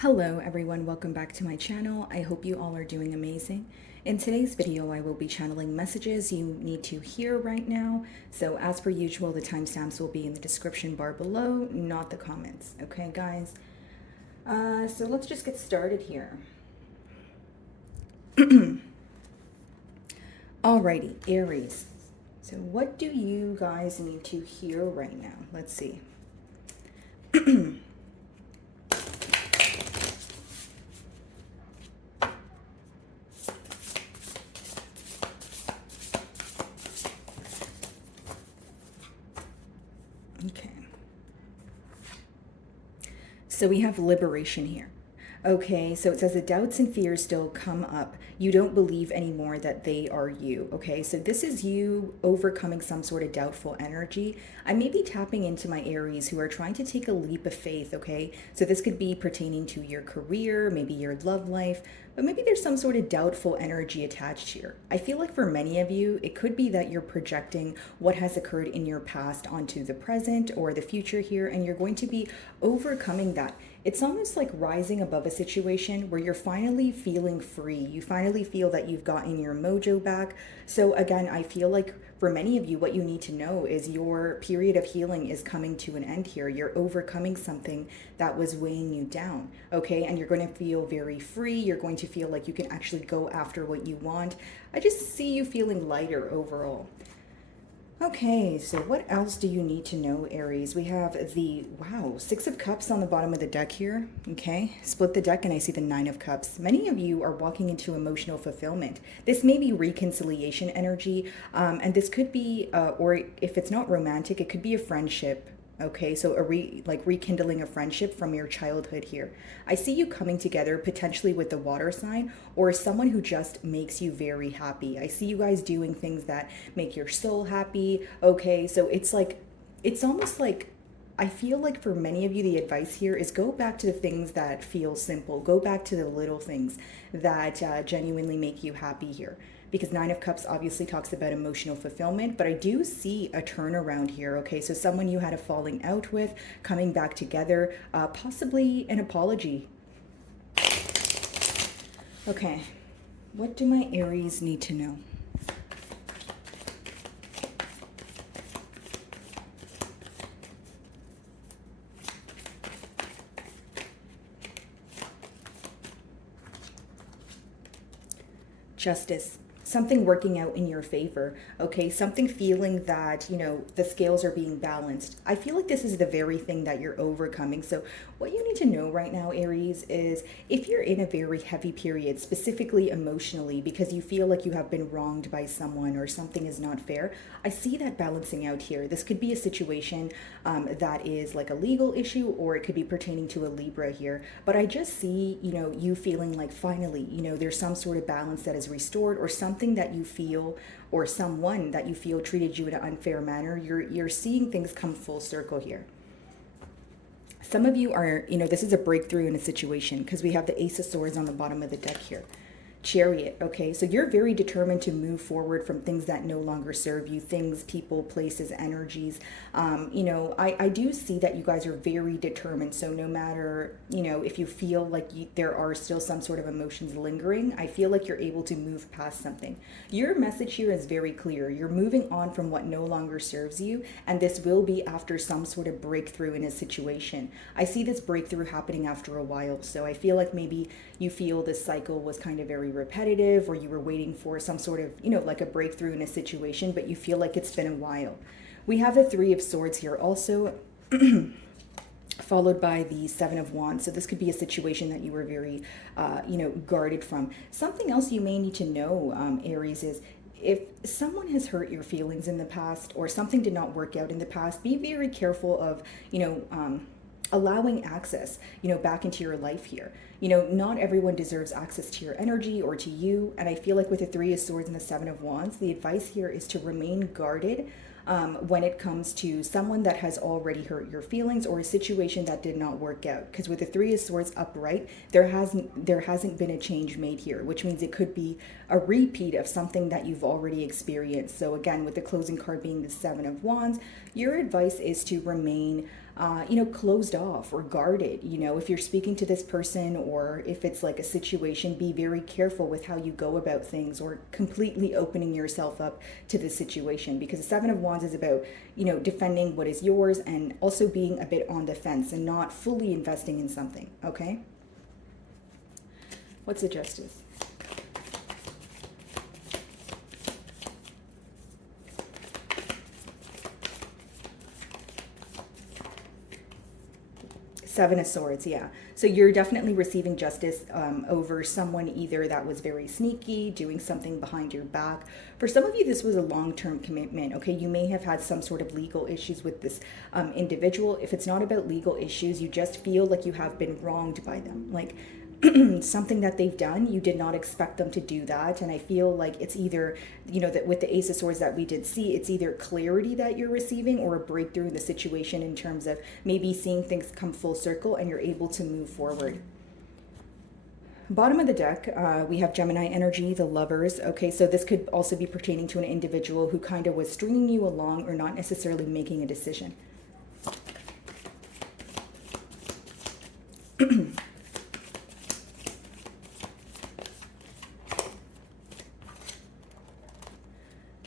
Hello everyone, welcome back to my channel. I hope you all are doing amazing. In today's video, I will be channeling messages you need to hear right now. So as per usual, the timestamps will be in the description bar below, not the comments. Okay, guys? So let's just get started here. Alrighty, Aries. So what do you guys need to hear right now? Let's see. Okay. So we have liberation here. Okay, so it says the doubts and fears still come up. You don't believe anymore that they are you. Okay, so this is you overcoming some sort of doubtful energy. I may be tapping into my Aries who are trying to take a leap of faith. Okay, so this could be pertaining to your career, maybe your love life, but maybe there's some sort of doubtful energy attached here. I feel like for many of you, it could be that you're projecting what has occurred in your past onto the present or the future here, and you're going to be overcoming that. It's almost like rising above a situation where you're finally feeling free. You finally feel that you've gotten your mojo back. So again, I feel like for many of you, what you need to know is your period of healing is coming to an end here. You're overcoming something that was weighing you down, okay? And you're going to feel very free. You're going to feel like you can actually go after what you want. I just see you feeling lighter overall. Okay, so what else do you need to know, Aries? We have the, wow, Six of Cups on the bottom of the deck here. Okay, split the deck and I see the Nine of Cups. Many of you are walking into emotional fulfillment. This may be reconciliation energy, and this could be, or if it's not romantic, it could be a friendship. Okay, so like rekindling a friendship from your childhood here. I see you coming together potentially with the water sign or someone who just makes you very happy. I see you guys doing things that make your soul happy. Okay, so it's like, it's almost like, I feel like for many of you, the advice here is go back to the things that feel simple. Go back to the little things that genuinely make you happy here. Because Nine of Cups obviously talks about emotional fulfillment, but I do see a turnaround here, okay? So someone you had a falling out with, coming back together, possibly an apology. Okay, what do my Aries need to know? Justice. Something working out in your favor, okay? Something feeling that, you know, the scales are being balanced. I feel like this is the very thing that you're overcoming. So what you need to know right now, Aries, is if you're in a very heavy period, specifically emotionally, because you feel like you have been wronged by someone or something is not fair, I see that balancing out here. This could be a situation that is like a legal issue, or it could be pertaining to a Libra here. But I just see, you know, you feeling like finally, you know, there's some sort of balance that is restored, or something that you feel, or someone that you feel treated you in an unfair manner. You're seeing things come full circle here. Some of you are, you know, this is a breakthrough in a situation because we have the Ace of Swords on the bottom of the deck here. Chariot, okay? So you're very determined to move forward from things that no longer serve you, things, people, places, energies. You know, I do see that you guys are very determined. So no matter, you know, if you feel like there are still some sort of emotions lingering, I feel like you're able to move past something. Your message here is very clear. You're moving on from what no longer serves you, and this will be after some sort of breakthrough in a situation. I see this breakthrough happening after a while. So I feel like maybe you feel this cycle was kind of very repetitive, or you were waiting for some sort of, you know, like a breakthrough in a situation, but you feel like it's been a while. We have the Three of Swords here also, followed by the Seven of Wands. So this could be a situation that you were very, you know, guarded from. Something else you may need to know, Aries, is if someone has hurt your feelings in the past, or something did not work out in the past, be very careful of, you know, allowing access, you know, back into your life here. You know, not everyone deserves access to your energy or to you. And I feel like with the Three of Swords and the Seven of Wands, the advice here is to remain guarded when it comes to someone that has already hurt your feelings, or a situation that did not work out. Because with the Three of Swords upright, there hasn't been a change made here, which means it could be a repeat of something that you've already experienced. So again, with the closing card being the Seven of Wands, your advice is to remain you know, closed off or guarded. You know, if you're speaking to this person or if it's like a situation, be very careful with how you go about things or completely opening yourself up to the situation, because the Seven of Wands is about, you know, defending what is yours and also being a bit on the fence and not fully investing in something, okay? What's the Justice? Seven of Swords, yeah. So you're definitely receiving justice over someone either that was very sneaky, doing something behind your back. For some of you, this was a long-term commitment, okay? You may have had some sort of legal issues with this individual. If it's not about legal issues, you just feel like you have been wronged by them. Like, something that they've done, you did not expect them to do that. And I feel like it's either, you know, that with the Ace of Swords that we did see, it's either clarity that you're receiving or a breakthrough in the situation in terms of maybe seeing things come full circle and you're able to move forward. Bottom of the deck, we have Gemini energy, the Lovers. Okay, so this could also be pertaining to an individual who kind of was stringing you along or not necessarily making a decision.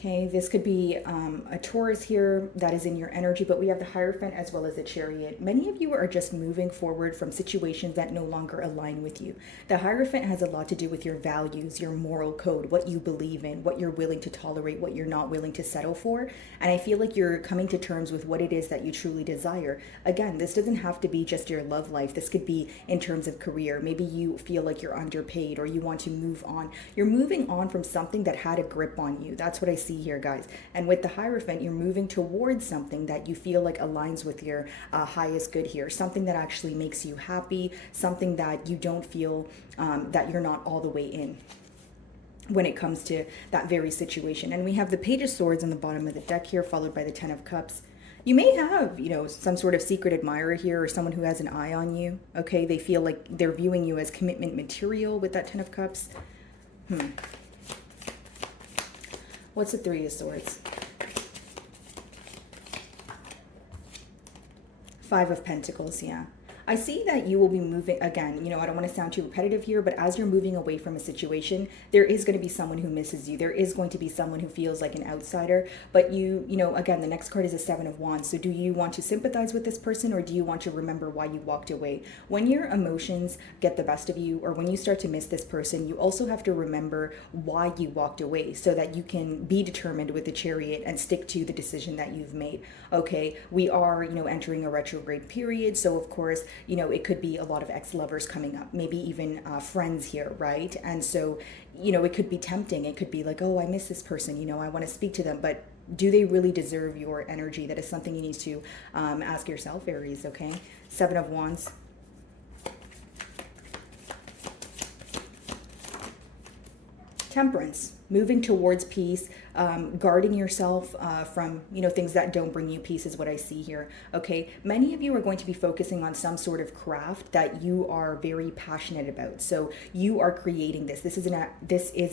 Okay, this could be a Taurus here that is in your energy, but we have the Hierophant as well as the Chariot. Many of you are just moving forward from situations that no longer align with you. The Hierophant has a lot to do with your values, your moral code, what you believe in, what you're willing to tolerate, what you're not willing to settle for. And I feel like you're coming to terms with what it is that you truly desire. Again, this doesn't have to be just your love life. This could be in terms of career. Maybe you feel like you're underpaid or you want to move on. You're moving on from something that had a grip on you. That's what I see here, guys. And with the Hierophant, you're moving towards something that you feel like aligns with your highest good here, something that actually makes you happy, something that you don't feel that you're not all the way in when it comes to that very situation. And we have the Page of Swords on the bottom of the deck here, followed by the Ten of Cups. You may have, you know, some sort of secret admirer here or someone who has an eye on you, okay? They feel like they're viewing you as commitment material with that Ten of Cups. What's the Three of Swords? Five of Pentacles, yeah. I see that you will be moving, again, you know, I don't want to sound too repetitive here, but as you're moving away from a situation, there is going to be someone who misses you. There is going to be someone who feels like an outsider, but you know, again, the next card is a Seven of Wands. So do you want to sympathize with this person or do you want to remember why you walked away? When your emotions get the best of you or when you start to miss this person, you also have to remember why you walked away so that you can be determined with the Chariot and stick to the decision that you've made. Okay, we are, you know, entering a retrograde period. So of course, you know, it could be a lot of ex-lovers coming up, maybe even friends here, right? And so, you know, it could be tempting. It could be like, oh, I miss this person, you know, I want to speak to them, but do they really deserve your energy? That is something you need to ask yourself, Aries, okay? Seven of Wands. Temperance, moving towards peace, guarding yourself from, you know, things that don't bring you peace is what I see here. Okay, many of you are going to be focusing on some sort of craft that you are very passionate about. So you are creating this. This is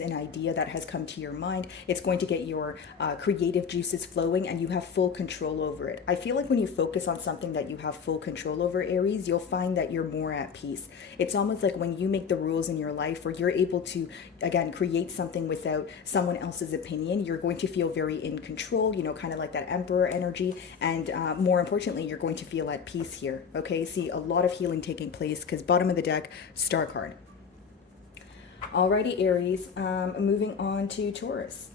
an idea that has come to your mind. It's going to get your creative juices flowing, and you have full control over it. I feel like when you focus on something that you have full control over, Aries, you'll find that you're more at peace. It's almost like when you make the rules in your life, or you're able to, again, create something without someone else's opinion. You're going to feel very in control, you know, kind of like that Emperor energy. And more importantly, you're going to feel at peace here. Okay, see a lot of healing taking place because bottom of the deck, Star card. Alrighty, Aries, moving on to Taurus.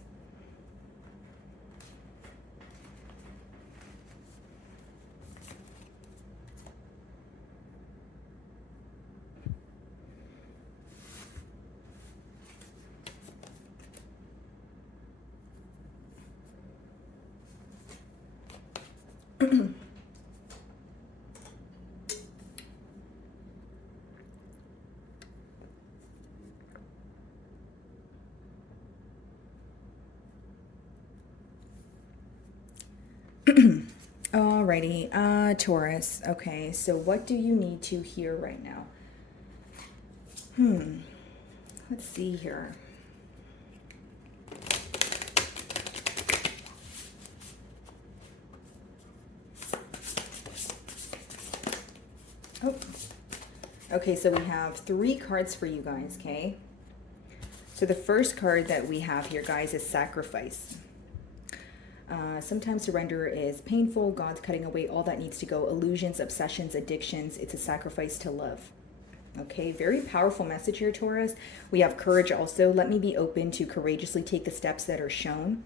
Alrighty, Taurus. Okay, so what do you need to hear right now? Let's see here. Okay, so we have 3 cards for you guys, okay? So the first card that we have here, guys, is sacrifice. Sometimes surrender is painful. God's cutting away all that needs to go. Illusions, obsessions, addictions. It's a sacrifice to love. Okay, very powerful message here, Taurus. We have courage also. Let me be open to courageously take the steps that are shown.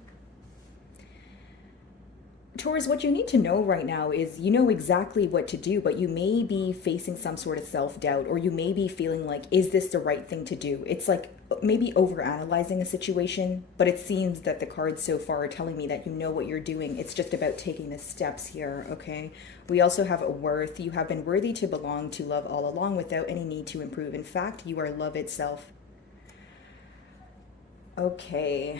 Taurus, what you need to know right now is you know exactly what to do, but you may be facing some sort of self-doubt, or you may be feeling like, is this the right thing to do? It's like maybe overanalyzing a situation, but it seems that the cards so far are telling me that you know what you're doing. It's just about taking the steps here, okay? We also have a worth. You have been worthy to belong to love all along without any need to improve. In fact, you are love itself. Okay,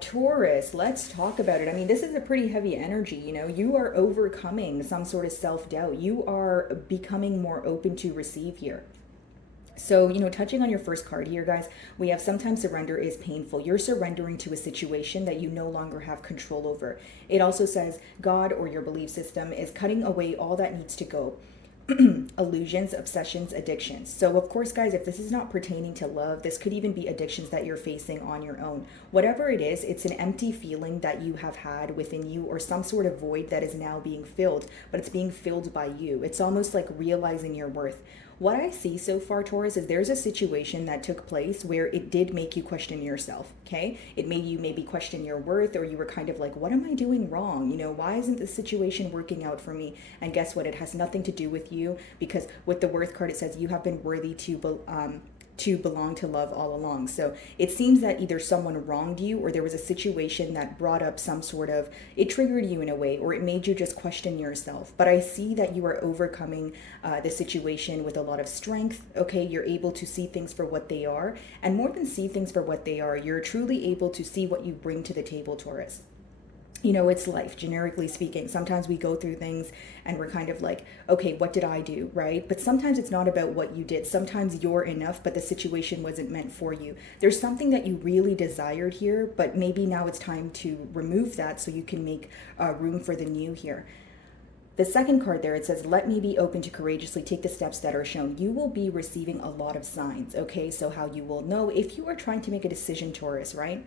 Taurus, let's talk about it. I mean, this is a pretty heavy energy, you know. You are overcoming some sort of self-doubt. You are becoming more open to receive here. So, you know, touching on your first card here, guys, we have sometimes surrender is painful. You're surrendering to a situation that you no longer have control over. It also says God or your belief system is cutting away all that needs to go. Illusions, obsessions, addictions. So of course, guys, if this is not pertaining to love, this could even be addictions that you're facing on your own. Whatever it is, it's an empty feeling that you have had within you, or some sort of void that is now being filled, but it's being filled by you. It's almost like realizing your worth. What I see so far, Taurus, is there's a situation that took place where it did make you question yourself, okay? It made you maybe question your worth, or you were kind of like, what am I doing wrong? You know, why isn't this situation working out for me? And guess what? It has nothing to do with you, because with the worth card, it says you have been worthy to belong to love all along. So it seems that either someone wronged you, or there was a situation that brought up some sort of, it triggered you in a way, or it made you just question yourself. But I see that you are overcoming the situation with a lot of strength. Okay, you're able to see things for what they are, and more than see things for what they are, you're truly able to see what you bring to the table, Taurus. You know, it's life, generically speaking. Sometimes we go through things and we're kind of like, okay, what did I do, right? But sometimes it's not about what you did. Sometimes you're enough, but the situation wasn't meant for you. There's something that you really desired here, but maybe now it's time to remove that so you can make room for the new here. The second card there, it says, let me be open to courageously take the steps that are shown. You will be receiving a lot of signs, okay? So how you will know if you are trying to make a decision, Taurus, right?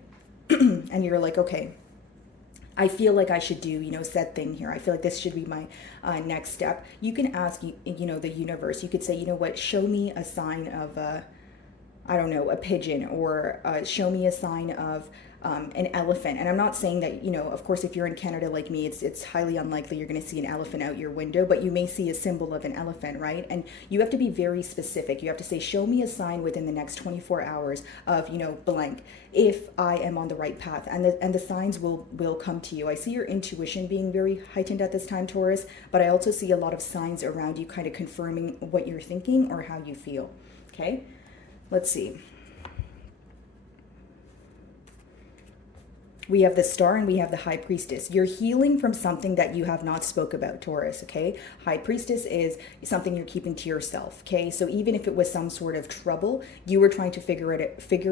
And you're like, okay, I feel like I should do, you know, said thing here. I feel like this should be my next step. You can ask, you know, the universe. You could say, you know what, show me a sign of, I don't know, a pigeon, or show me a sign of an elephant. And I'm not saying that, you know, of course, if you're in Canada like me, it's highly unlikely you're going to see an elephant out your window, but you may see a symbol of an elephant, right? And you have to be very specific. You have to say, show me a sign within the next 24 hours of, you know, blank, if I am on the right path, and the signs will come to you. I see your intuition being very heightened at this time, Taurus, but I also see a lot of signs around you kind of confirming what you're thinking or how you feel. Okay, let's see. We have the Star and we have the High Priestess. You're healing from something that you have not spoke about, Taurus, okay? High Priestess is something you're keeping to yourself, okay? So even if it was some sort of trouble, you were trying to figure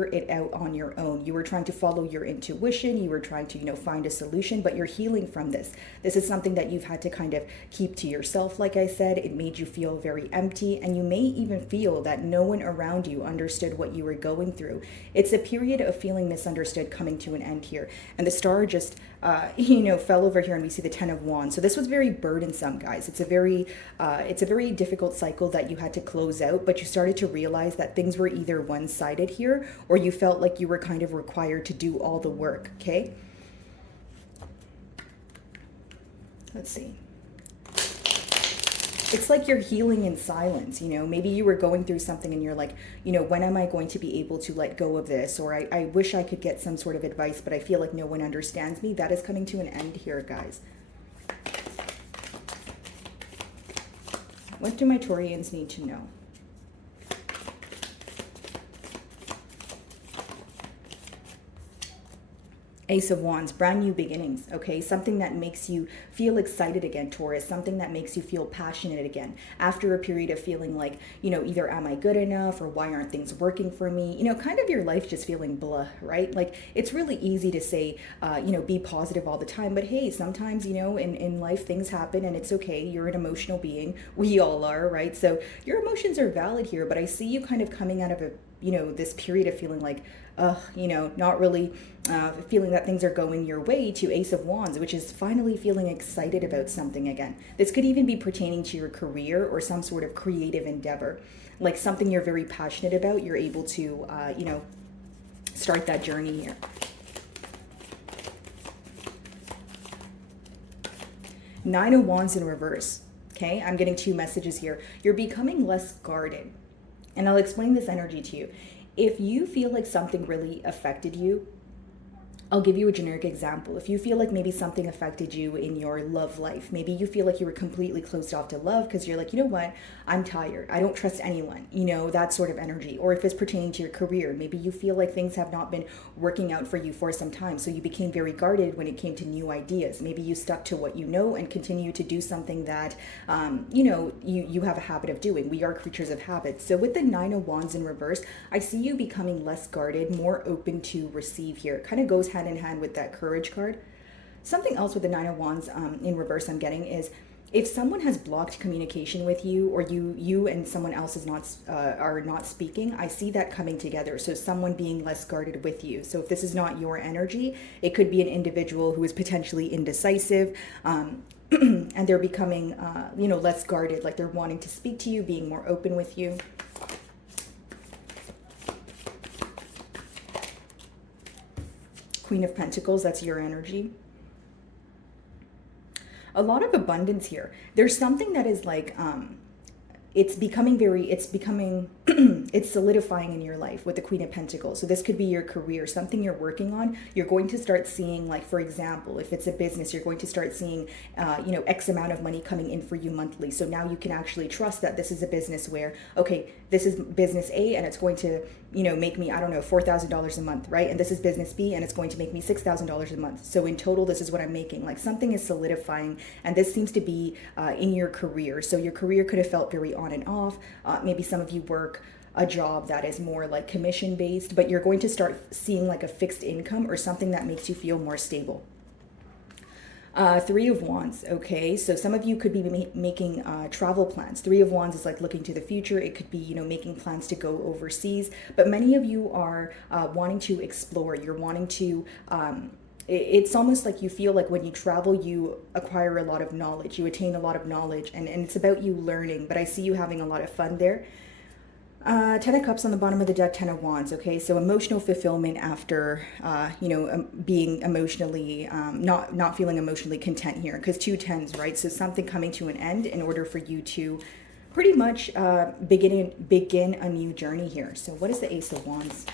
it out on your own. You were trying to follow your intuition. You were trying to, you know, find a solution, but you're healing from this. This is something that you've had to kind of keep to yourself. Like I said, it made you feel very empty, and you may even feel that no one around you understood what you were going through. It's a period of feeling misunderstood coming to an end here. And the Star just, you know, fell over here, and we see the Ten of Wands. So this was very burdensome, guys. It's a very difficult cycle that you had to close out, but you started to realize that things were either one-sided here, or you felt like you were kind of required to do all the work, okay? Let's see. It's like you're healing in silence, you know. Maybe you were going through something and you're like, you know, when am I going to be able to let go of this? Or I wish I could get some sort of advice, but I feel like no one understands me. That is coming to an end here, guys. What do my Taurians need to know? Ace of Wands, brand new beginnings, okay? Something that makes you feel excited again, Taurus. Something that makes you feel passionate again. After a period of feeling like, either am I good enough or why aren't things working for me? Kind of your life just feeling blah, right? Like it's really easy to say, be positive all the time. But hey, sometimes, in life things happen and it's okay. You're an emotional being. We all are, right? So your emotions are valid here, but I see you kind of coming out of this period of feeling like, not really feeling that things are going your way, to Ace of Wands, which is finally feeling excited about something again. This could even be pertaining to your career or some sort of creative endeavor, like something you're very passionate about. You're able to, start that journey here. Nine of Wands in reverse. Okay, I'm getting two messages here. You're becoming less guarded. And I'll explain this energy to you. If you feel like something really affected you, I'll give you a generic example. If you feel like maybe something affected you in your love life, maybe you feel like you were completely closed off to love because you're like, you know what, I'm tired. I don't trust anyone, that sort of energy. Or if it's pertaining to your career, maybe you feel like things have not been working out for you for some time. So you became very guarded when it came to new ideas. Maybe you stuck to what you know and continue to do something that, you have a habit of doing. We are creatures of habit. So with the Nine of Wands in reverse, I see you becoming less guarded, more open to receive here. It kind of goes hand in hand with that courage card. Something else with the Nine of Wands in reverse I'm getting is, if someone has blocked communication with you, or you and someone else is not are not speaking, I see that coming together. So someone being less guarded with you. So if this is not your energy, it could be an individual who is potentially indecisive, and they're becoming less guarded, like they're wanting to speak to you, being more open with you. Queen of Pentacles, that's your energy. A lot of abundance here. There's something that is like, it's solidifying in your life with the Queen of Pentacles. So this could be your career, something you're working on. You're going to start seeing, like, for example, if it's a business, you're going to start seeing, X amount of money coming in for you monthly. So now you can actually trust that this is a business where, okay, this is business A and it's going to, make me, I don't know, $4,000 a month, right? And this is business B and it's going to make me $6,000 a month. So in total, this is what I'm making. Like something is solidifying, and this seems to be in your career. So your career could have felt very on and off. Maybe some of you work a job that is more like commission based, but you're going to start seeing like a fixed income or something that makes you feel more stable. Three of Wands, okay, so some of you could be making travel plans. Three of Wands is like looking to the future. It could be, making plans to go overseas, but many of you are wanting to explore. You're wanting to, it's almost like you feel like when you travel, you acquire a lot of knowledge, you attain a lot of knowledge, and it's about you learning, but I see you having a lot of fun there. 10 of Cups on the bottom of the deck, 10 of Wands, okay? So emotional fulfillment after, being emotionally, not feeling emotionally content here, because 2 tens, right? So something coming to an end in order for you to pretty much begin a new journey here. So what is the Ace of Wands?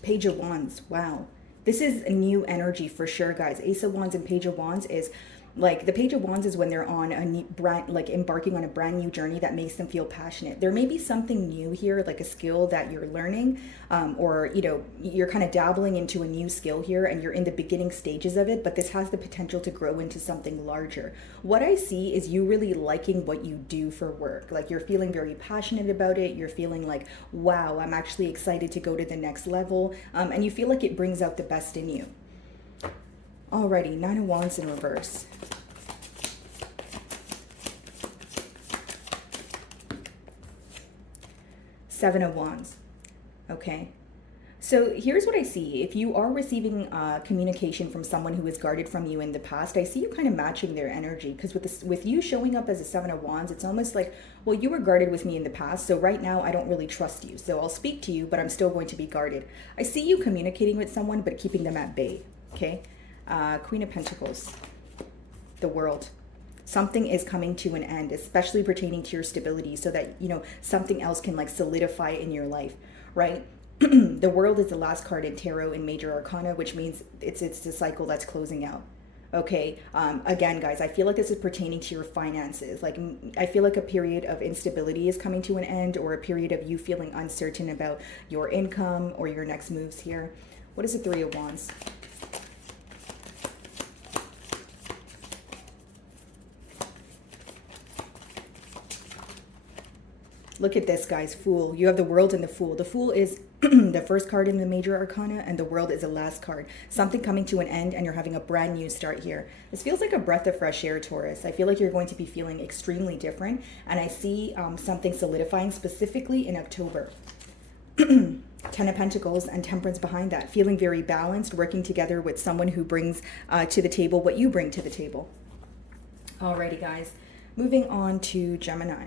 Page of Wands. Wow. This is a new energy for sure, guys. Ace of Wands and Page of Wands is like, the Page of Wands is when they're on a new brand, like embarking on a brand new journey that makes them feel passionate. There may be something new here, like a skill that you're learning, or, you're kind of dabbling into a new skill here and you're in the beginning stages of it, but this has the potential to grow into something larger. What I see is you really liking what you do for work. Like you're feeling very passionate about it. You're feeling like, wow, I'm actually excited to go to the next level. And you feel like it brings out the best in you. Alrighty, 9 of Wands in reverse. Seven of Wands. Okay. So here's what I see. If you are receiving communication from someone who is guarded from you in the past, I see you kind of matching their energy, because with you showing up as a 7 of Wands, it's almost like, well, you were guarded with me in the past, so right now I don't really trust you. So I'll speak to you, but I'm still going to be guarded. I see you communicating with someone, but keeping them at bay. Okay. Queen of Pentacles, the World. Something is coming to an end, especially pertaining to your stability, so that, something else can like solidify in your life, right? The World is the last card in tarot in major arcana, which means it's the cycle that's closing out. Okay. Again, guys, I feel like this is pertaining to your finances. Like, I feel like a period of instability is coming to an end, or a period of you feeling uncertain about your income or your next moves here. What is the Three of Wands? Look at this, guys. Fool. You have the World and the Fool. The Fool is the first card in the major arcana, and the World is the last card. Something coming to an end, and you're having a brand new start here. This feels like a breath of fresh air, Taurus. I feel like you're going to be feeling extremely different, and I see something solidifying specifically in October. 10 of Pentacles and Temperance behind that. Feeling very balanced, working together with someone who brings to the table what you bring to the table. Alrighty, guys. Moving on to Gemini.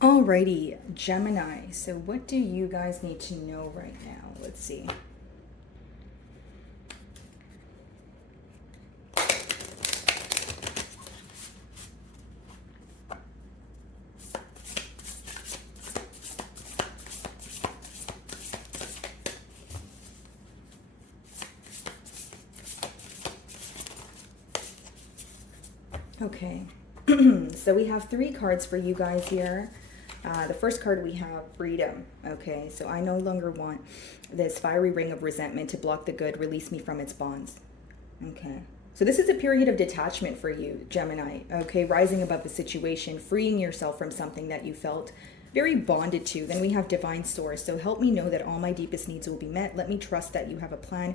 Alrighty, Gemini. So what do you guys need to know right now? Let's see. Okay, so we have 3 cards for you guys here. The first card we have freedom. Okay, so I no longer want this fiery ring of resentment to block the good, release me from its bonds. Okay, so this is a period of detachment for you, Gemini. Okay, rising above the situation, freeing yourself from something that you felt very bonded to. Then we have divine source. So help me know that all my deepest needs will be met. Let me trust that you have a plan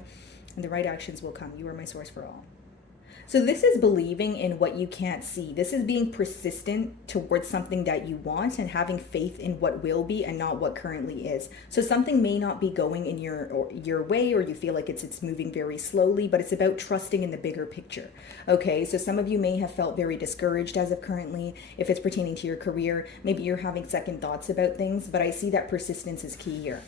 and the right actions will come. You are my source for all. So this is believing in what you can't see. This is being persistent towards something that you want and having faith in what will be and not what currently is. So something may not be going in your way, or you feel like it's moving very slowly, but it's about trusting in the bigger picture. Okay, so some of you may have felt very discouraged as of currently. If it's pertaining to your career, maybe you're having second thoughts about things, but I see that persistence is key here.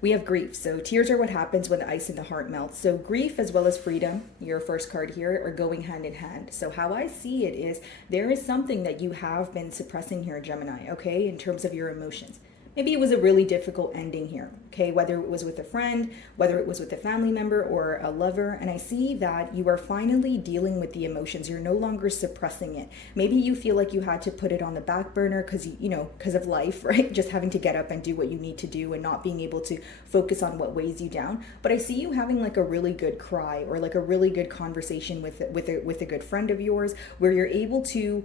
We have grief. So tears are what happens when the ice in the heart melts. So grief as well as freedom, your first card here, are going hand in hand. So how I see it is there is something that you have been suppressing here, Gemini, okay, in terms of your emotions. Maybe it was a really difficult ending here, okay, whether it was with a friend, whether it was with a family member or a lover. And I see that you are finally dealing with the emotions. You're no longer suppressing it. Maybe you feel like you had to put it on the back burner because of life, right? Just having to get up and do what you need to do and not being able to focus on what weighs you down. But I see you having like a really good cry or like a really good conversation with a good friend of yours, where you're able to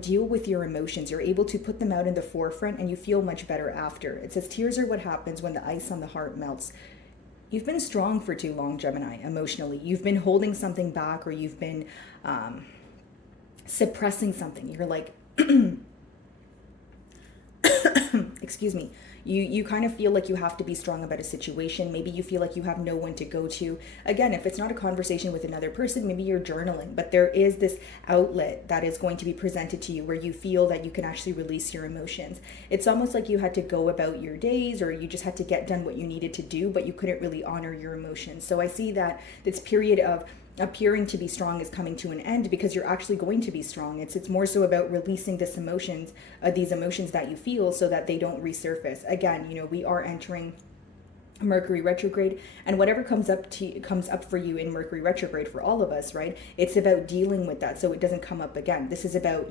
deal with your emotions. You're able to put them out in the forefront and you feel much better after. It says tears are what happens when the ice on the heart melts. You've been strong for too long, Gemini, emotionally. You've been holding something back, or you've been suppressing something. You're like, excuse me. You kind of feel like you have to be strong about a situation. Maybe you feel like you have no one to go to. Again, if it's not a conversation with another person, maybe you're journaling, but there is this outlet that is going to be presented to you where you feel that you can actually release your emotions. It's almost like you had to go about your days, or you just had to get done what you needed to do, but you couldn't really honor your emotions. So I see that this period of appearing to be strong is coming to an end, because you're actually going to be strong. It's more so about releasing these emotions that you feel, so that they don't resurface. Again, we are entering Mercury retrograde, and whatever comes up for you in Mercury retrograde, for all of us, right? It's about dealing with that so it doesn't come up again. This is about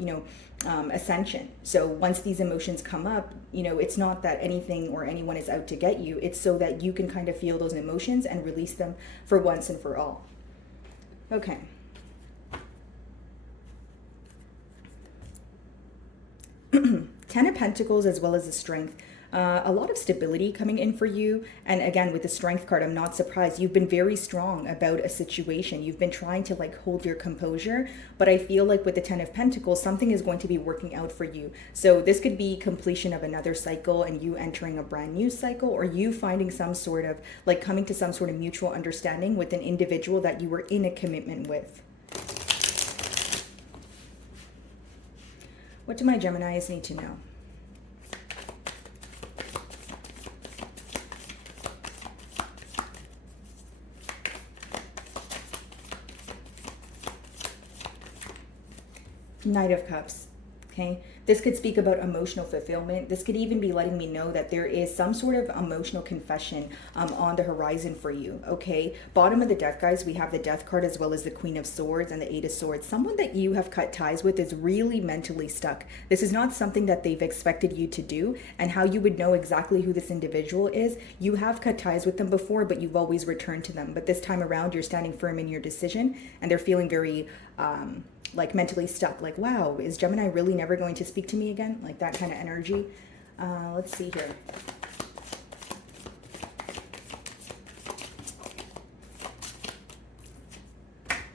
ascension. So once these emotions come up, it's not that anything or anyone is out to get you. It's so that you can kind of feel those emotions and release them for once and for all. Okay. Ten of Pentacles as well as the Strength. A lot of stability coming in for you. And again, with the Strength card, I'm not surprised. You've been very strong about a situation. You've been trying to hold your composure. But I feel like with the Ten of Pentacles, something is going to be working out for you. So this could be completion of another cycle and you entering a brand new cycle, or you finding some sort of coming to some sort of mutual understanding with an individual that you were in a commitment with. What do my Geminis need to know? Knight of Cups. Okay, this could speak about emotional fulfillment. This could even be letting me know that there is some sort of emotional confession on the horizon for you. Okay, bottom of the deck, guys, we have the Death card as well as the Queen of Swords and the Eight of Swords. Someone that you have cut ties with is really mentally stuck. This is not something that they've expected you to do, and how you would know exactly who this individual is, you have cut ties with them before, but you've always returned to them. But this time around, you're standing firm in your decision, and they're feeling very like mentally stuck, like, wow, is Gemini really never going to speak to me again? Like that kind of energy. Let's see here.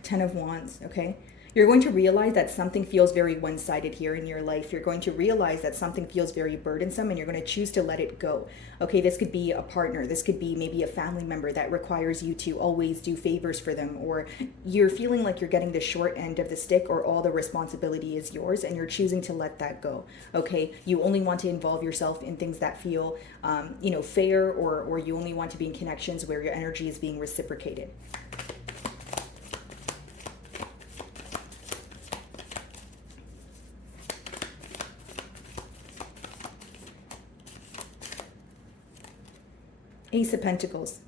Ten of Wands, okay? You're going to realize that something feels very one-sided here in your life. You're going to realize that something feels very burdensome, and you're going to choose to let it go. Okay, this could be a partner. This could be maybe a family member that requires you to always do favors for them, or you're feeling like you're getting the short end of the stick, or all the responsibility is yours, and you're choosing to let that go. Okay, you only want to involve yourself in things that feel, fair, or you only want to be in connections where your energy is being reciprocated. Ace of Pentacles.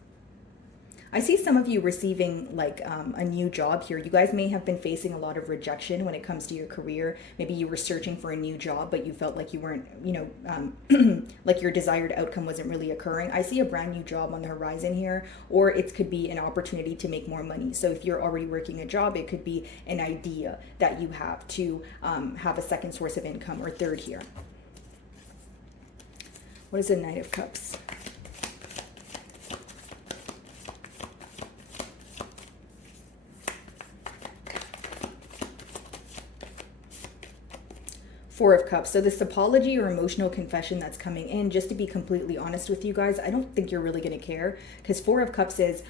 I see some of you receiving like a new job here. You guys may have been facing a lot of rejection when it comes to your career. Maybe you were searching for a new job, but you felt like you weren't, like your desired outcome wasn't really occurring. I see a brand new job on the horizon here, or it could be an opportunity to make more money. So if you're already working a job, it could be an idea that you have to have a second source of income, or third here. What is the Knight of Cups? Four of Cups. So this apology or emotional confession that's coming in, just to be completely honest with you guys, I don't think you're really going to care, because Four of Cups is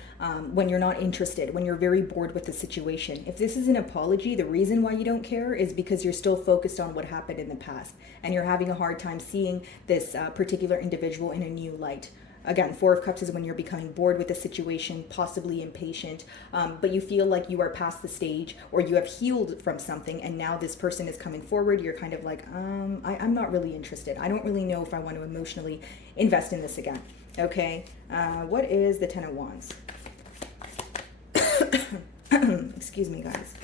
when you're not interested, when you're very bored with the situation. If this is an apology, the reason why you don't care is because you're still focused on what happened in the past, and you're having a hard time seeing this particular individual in a new light. Again, Four of Cups is when you're becoming bored with the situation, possibly impatient, but you feel like you are past the stage, or you have healed from something, and now this person is coming forward. You're kind of like, I'm not really interested. I don't really know if I want to emotionally invest in this again. Okay, what is the Ten of Wands? Excuse me, guys.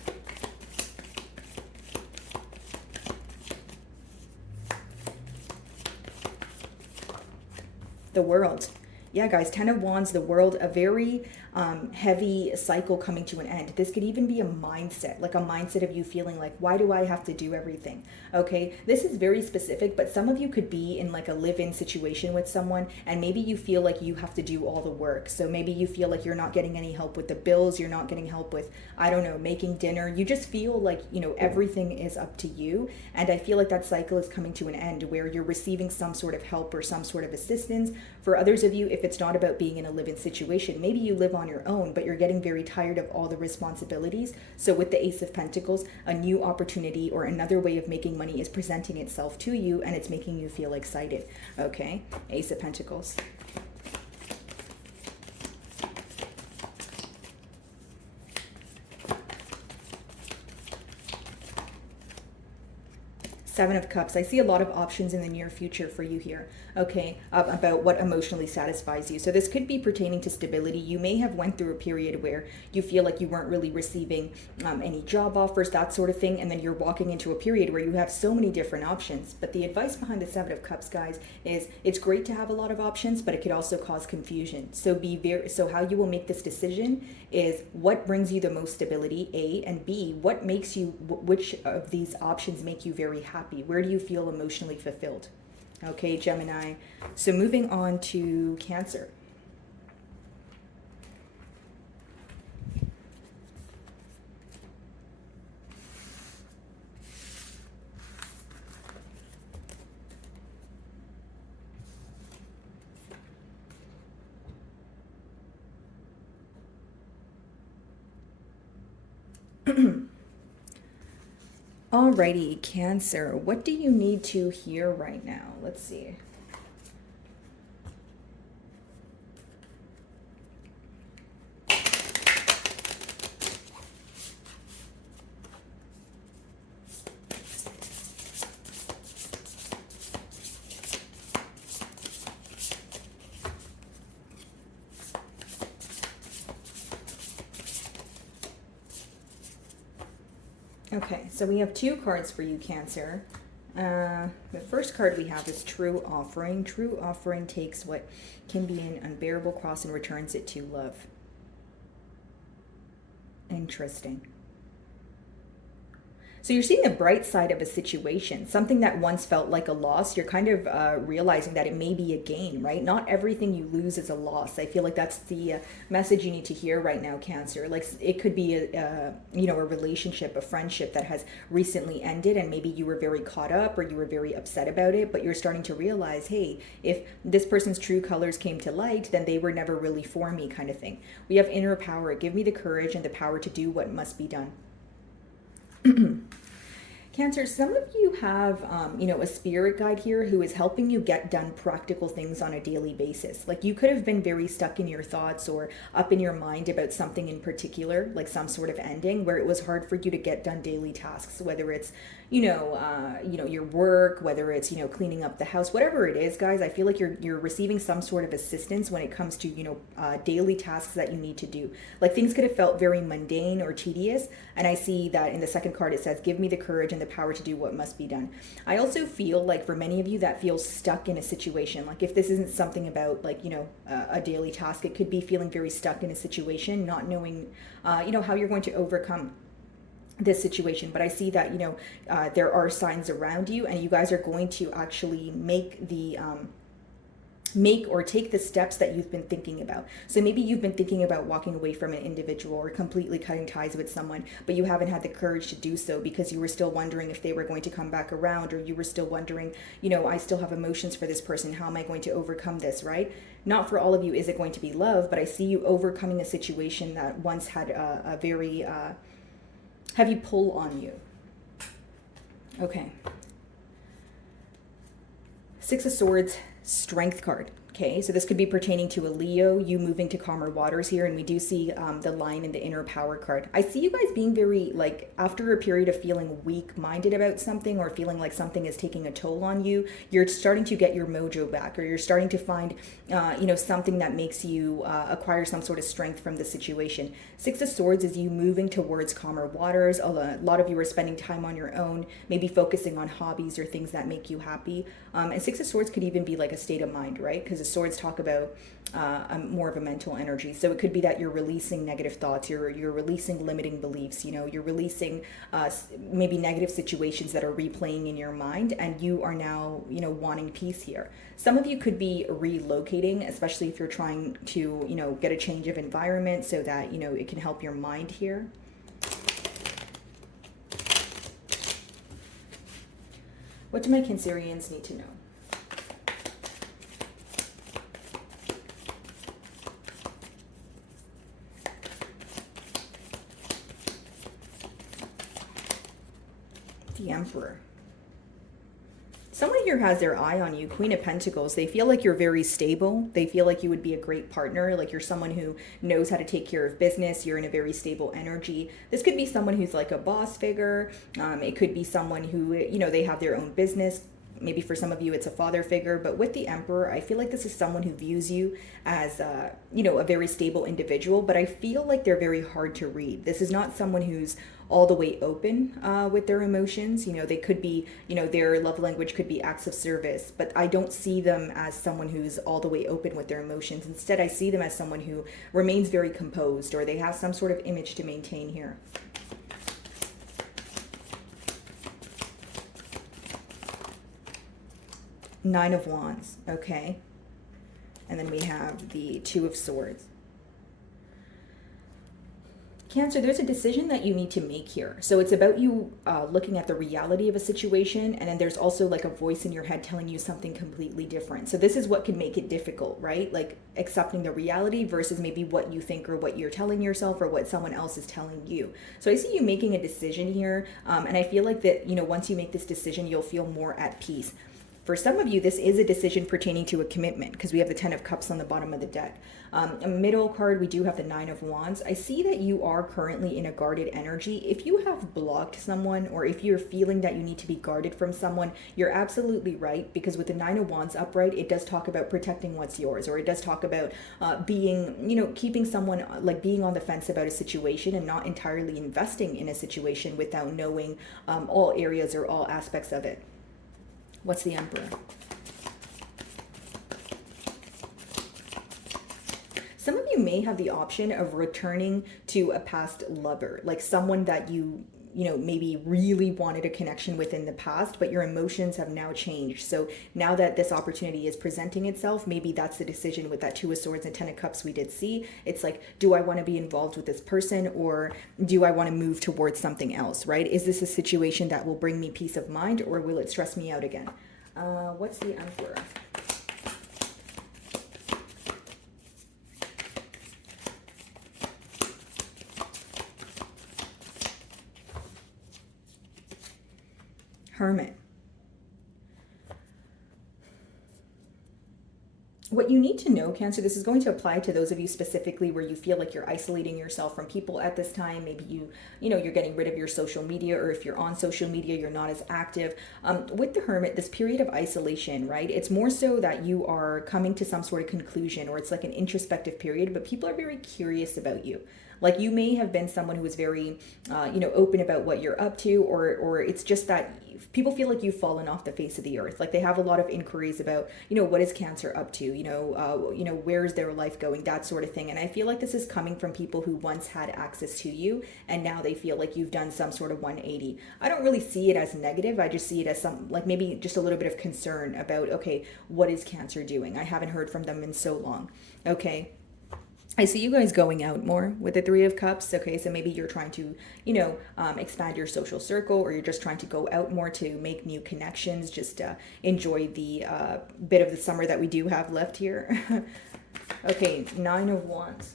The World. Yeah, guys, Ten of Wands, the World, a very heavy cycle coming to an end. This could even be a mindset, like a mindset of you feeling like, why do I have to do everything? Okay, this is very specific, but some of you could be in like a live-in situation with someone, and maybe you feel like you have to do all the work. So maybe you feel like you're not getting any help with the bills, you're not getting help with, I don't know, making dinner. You just feel like, everything is up to you. And I feel like that cycle is coming to an end, where you're receiving some sort of help or some sort of assistance. For others of you, if it's not about being in a live-in situation, maybe you live on your own, but you're getting very tired of all the responsibilities. So with the Ace of Pentacles, a new opportunity or another way of making money is presenting itself to you, and it's making you feel excited. Okay, Ace of Pentacles. Seven of Cups. I see a lot of options in the near future for you here, okay, about what emotionally satisfies you. So this could be pertaining to stability. You may have went through a period where you feel like you weren't really receiving any job offers, that sort of thing, and then you're walking into a period where you have so many different options. But the advice behind the Seven of Cups, guys, is it's great to have a lot of options, but it could also cause confusion. So so how you will make this decision is what brings you the most stability, A, and B, what makes you, which of these options make you very happy? Where do you feel emotionally fulfilled? Okay, Gemini. So moving on to Cancer. Alrighty, Cancer. What do you need to hear right now? Let's see. Okay, so we have two cards for you, Cancer. The first card we have is True Offering. True Offering takes what can be an unbearable cross and returns it to love. Interesting. So you're seeing the bright side of a situation, something that once felt like a loss. You're kind of realizing that it may be a gain, right? Not everything you lose is a loss. I feel like that's the message you need to hear right now, Cancer. Like it could be a relationship, a friendship that has recently ended, and maybe you were very caught up or you were very upset about it, but you're starting to realize, hey, if this person's true colors came to light, then they were never really for me, kind of thing. We have inner power. Give me the courage and the power to do what must be done. Cancer, some of you have, a spirit guide here who is helping you get done practical things on a daily basis. Like you could have been very stuck in your thoughts or up in your mind about something in particular, like some sort of ending where it was hard for you to get done daily tasks, whether it's, your work, whether it's, cleaning up the house, whatever it is, guys. I feel like you're receiving some sort of assistance when it comes to, daily tasks that you need to do. Like things could have felt very mundane or tedious. And I see that in the second card, it says, give me the courage and the power to do what must be done. I also feel like for many of you that feels stuck in a situation, like if this isn't something about like, a daily task, it could be feeling very stuck in a situation, not knowing, how you're going to overcome this situation. But I see that, there are signs around you and you guys are going to actually make or take the steps that you've been thinking about. So maybe you've been thinking about walking away from an individual or completely cutting ties with someone, but you haven't had the courage to do so because you were still wondering if they were going to come back around, or you were still wondering, I still have emotions for this person. How am I going to overcome this, right? Not for all of you is it going to be love, but I see you overcoming a situation that once had a very heavy pull on you. Okay. Six of Swords, Strength card. Okay, so this could be pertaining to a Leo, you moving to calmer waters here, and we do see the Lion in the Inner Power card. I see you guys being very, like, after a period of feeling weak-minded about something or feeling like something is taking a toll on you, you're starting to get your mojo back, or you're starting to find, something that makes you acquire some sort of strength from the situation. Six of Swords is you moving towards calmer waters. A lot of you are spending time on your own, maybe focusing on hobbies or things that make you happy. And Six of Swords could even be like a state of mind, right? Because the swords talk about more of a mental energy. So it could be that you're releasing negative thoughts, you're releasing limiting beliefs, you're releasing maybe negative situations that are replaying in your mind, and you are now, wanting peace here. Some of you could be relocating, especially if you're trying to, get a change of environment so that, it can help your mind here. What do my Cancerians need to know? The Emperor. Someone here has their eye on you. Queen of Pentacles. They feel like you're very stable. They feel like you would be a great partner. Like you're someone who knows how to take care of business. You're in a very stable energy. This could be someone who's like a boss figure. It could be someone who, they have their own business. Maybe for some of you, it's a father figure. But with the Emperor, I feel like this is someone who views you as, a very stable individual. But I feel like they're very hard to read. This is not someone who's all the way open with their emotions. They could be, their love language could be acts of service. But I don't see them as someone who's all the way open with their emotions. Instead, I see them as someone who remains very composed, or they have some sort of image to maintain here. Nine of Wands, okay. And then we have the Two of Swords. Cancer, there's a decision that you need to make here. So it's about you looking at the reality of a situation, and then there's also like a voice in your head telling you something completely different. So this is what can make it difficult, right? Like accepting the reality versus maybe what you think or what you're telling yourself or what someone else is telling you. So I see you making a decision here, and I feel like that, once you make this decision, you'll feel more at peace. For some of you, this is a decision pertaining to a commitment because we have the 10 of Cups on the bottom of the deck. A middle card, we do have the 9 of Wands. I see that you are currently in a guarded energy. If you have blocked someone or if you're feeling that you need to be guarded from someone, you're absolutely right, because with the 9 of Wands upright, it does talk about protecting what's yours, or it does talk about keeping someone, like being on the fence about a situation and not entirely investing in a situation without knowing all areas or all aspects of it. What's the Emperor? Some of you may have the option of returning to a past lover, like someone that you maybe really wanted a connection with in the past, but your emotions have now changed. So now that this opportunity is presenting itself, maybe that's the decision with that 2 of Swords and 10 of Cups we did see. It's like, do I want to be involved with this person, or do I want to move towards something else, right? Is this a situation that will bring me peace of mind, or will it stress me out again? What's the Emperor? Hermit. What you need to know, Cancer, this is going to apply to those of you specifically where you feel like you're isolating yourself from people at this time. Maybe you're getting rid of your social media, or if you're on social media, you're not as active. With the Hermit, this period of isolation, right? It's more so that you are coming to some sort of conclusion, or it's like an introspective period, but people are very curious about you. Like you may have been someone who was very, open about what you're up to, or it's just that people feel like you've fallen off the face of the earth. Like they have a lot of inquiries about, what is Cancer up to? Where's their life going? That sort of thing. And I feel like this is coming from people who once had access to you, and now they feel like you've done some sort of 180. I don't really see it as negative. I just see it as some, like maybe just a little bit of concern about, okay, what is Cancer doing? I haven't heard from them in so long. Okay. I see you guys going out more with the 3 of Cups. Okay, so maybe you're trying to, expand your social circle, or you're just trying to go out more to make new connections, just enjoy the bit of the summer that we do have left here. Okay, 9 of Wands.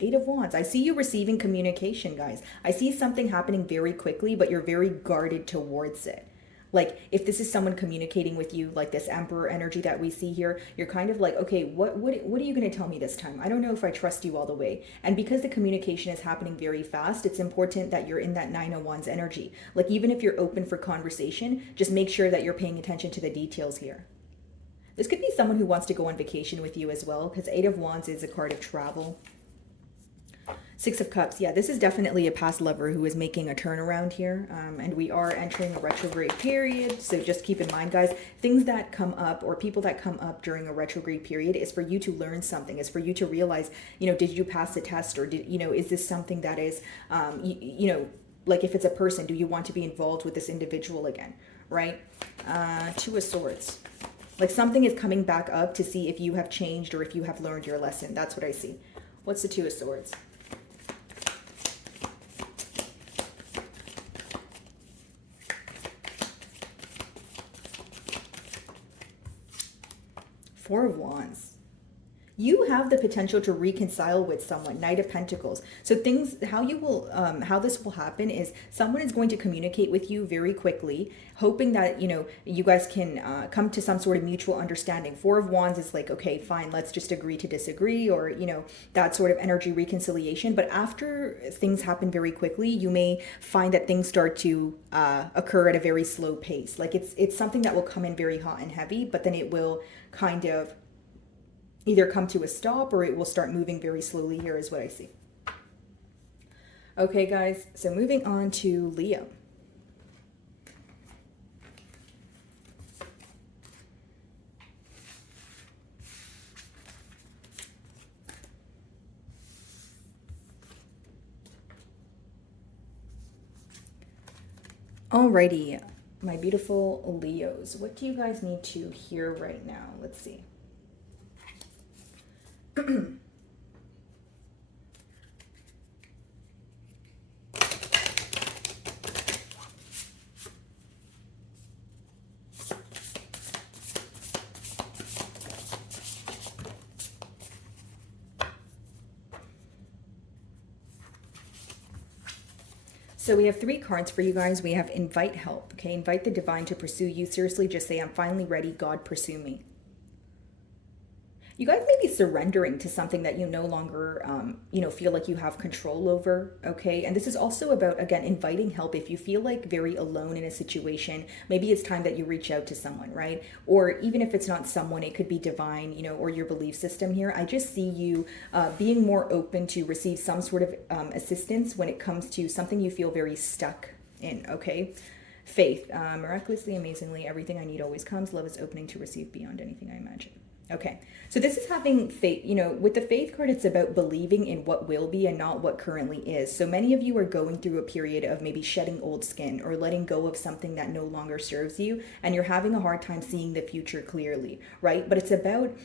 Eight of Wands. I see you receiving communication, guys. I see something happening very quickly, but you're very guarded towards it. Like if this is someone communicating with you, like this Emperor energy that we see here, you're kind of like, okay, what are you going to tell me this time? I don't know if I trust you all the way. And because the communication is happening very fast, it's important that you're in that 9 of Wands energy. Like even if you're open for conversation, just make sure that you're paying attention to the details here. This could be someone who wants to go on vacation with you as well, because 8 of Wands is a card of travel. 6 of Cups. Yeah, this is definitely a past lover who is making a turnaround here. And we are entering a retrograde period. So just keep in mind, guys, things that come up or people that come up during a retrograde period is for you to learn something, is for you to realize, did you pass the test, or did, is this something that is, like if it's a person, do you want to be involved with this individual again, right? 2 of Swords. Like something is coming back up to see if you have changed or if you have learned your lesson. That's what I see. What's the 2 of Swords? Four of Wands. You have the potential to reconcile with someone. Knight of Pentacles. So how this will happen is someone is going to communicate with you very quickly, hoping that, you guys can come to some sort of mutual understanding. 4 of Wands is like, okay, fine, let's just agree to disagree, or, that sort of energy reconciliation. But after things happen very quickly, you may find that things start to occur at a very slow pace. Like it's something that will come in very hot and heavy, but then it will kind of either come to a stop or it will start moving very slowly here is what I see. Okay, guys, so moving on to Leo. Alrighty, My beautiful Leos, what do you guys need to hear right now? Let's see. So we have 3 cards for you guys. We have invite help, okay? Invite the divine to pursue you. Seriously, just say, I'm finally ready. God, pursue me. You guys may be surrendering to something that you no longer, feel like you have control over, okay? And this is also about, again, inviting help. If you feel like very alone in a situation, maybe it's time that you reach out to someone, right? Or even if it's not someone, it could be divine, or your belief system here. I just see you being more open to receive some sort of assistance when it comes to something you feel very stuck in, okay? Faith, miraculously, amazingly, everything I need always comes. Love is opening to receive beyond anything I imagine. Okay, so this is having faith, with the faith card, it's about believing in what will be and not what currently is. So many of you are going through a period of maybe shedding old skin or letting go of something that no longer serves you, and you're having a hard time seeing the future clearly, right? But it's about,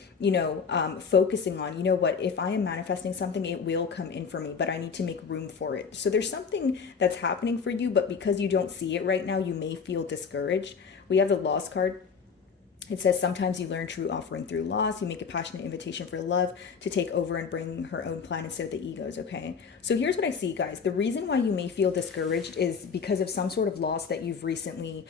focusing on, what, if I am manifesting something, it will come in for me, but I need to make room for it. So there's something that's happening for you, but because you don't see it right now, you may feel discouraged. We have the Lost card. It says, sometimes you learn true offering through loss. You make a passionate invitation for love to take over and bring her own plan instead of the ego's, okay? So here's what I see, guys. The reason why you may feel discouraged is because of some sort of loss that you've recently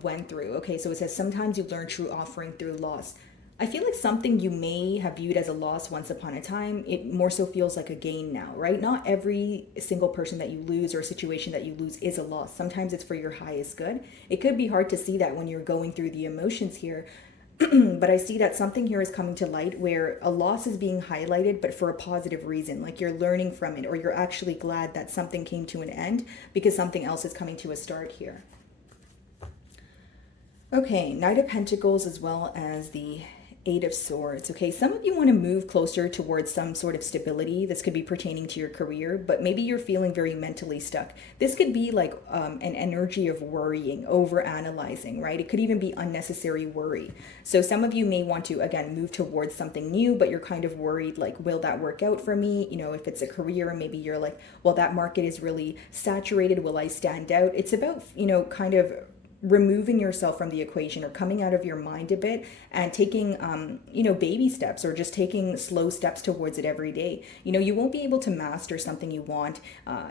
went through, okay? So it says, sometimes you learn true offering through loss. I feel like something you may have viewed as a loss once upon a time, it more so feels like a gain now, right? Not every single person that you lose or situation that you lose is a loss. Sometimes it's for your highest good. It could be hard to see that when you're going through the emotions here, but I see that something here is coming to light where a loss is being highlighted, but for a positive reason, like you're learning from it, or you're actually glad that something came to an end because something else is coming to a start here. Okay, Knight of Pentacles as well as the Eight of Swords. Okay, some of you want to move closer towards some sort of stability. This could be pertaining to your career, but maybe you're feeling very mentally stuck. This could be like an energy of worrying, over analyzing, right? It could even be unnecessary worry. So some of you may want to, again, move towards something new, but you're kind of worried, like, will that work out for me? If it's a career, maybe you're like, well, that market is really saturated. Will I stand out? It's about, kind of removing yourself from the equation or coming out of your mind a bit and taking baby steps, or just taking slow steps towards it every day. You won't be able to master something you want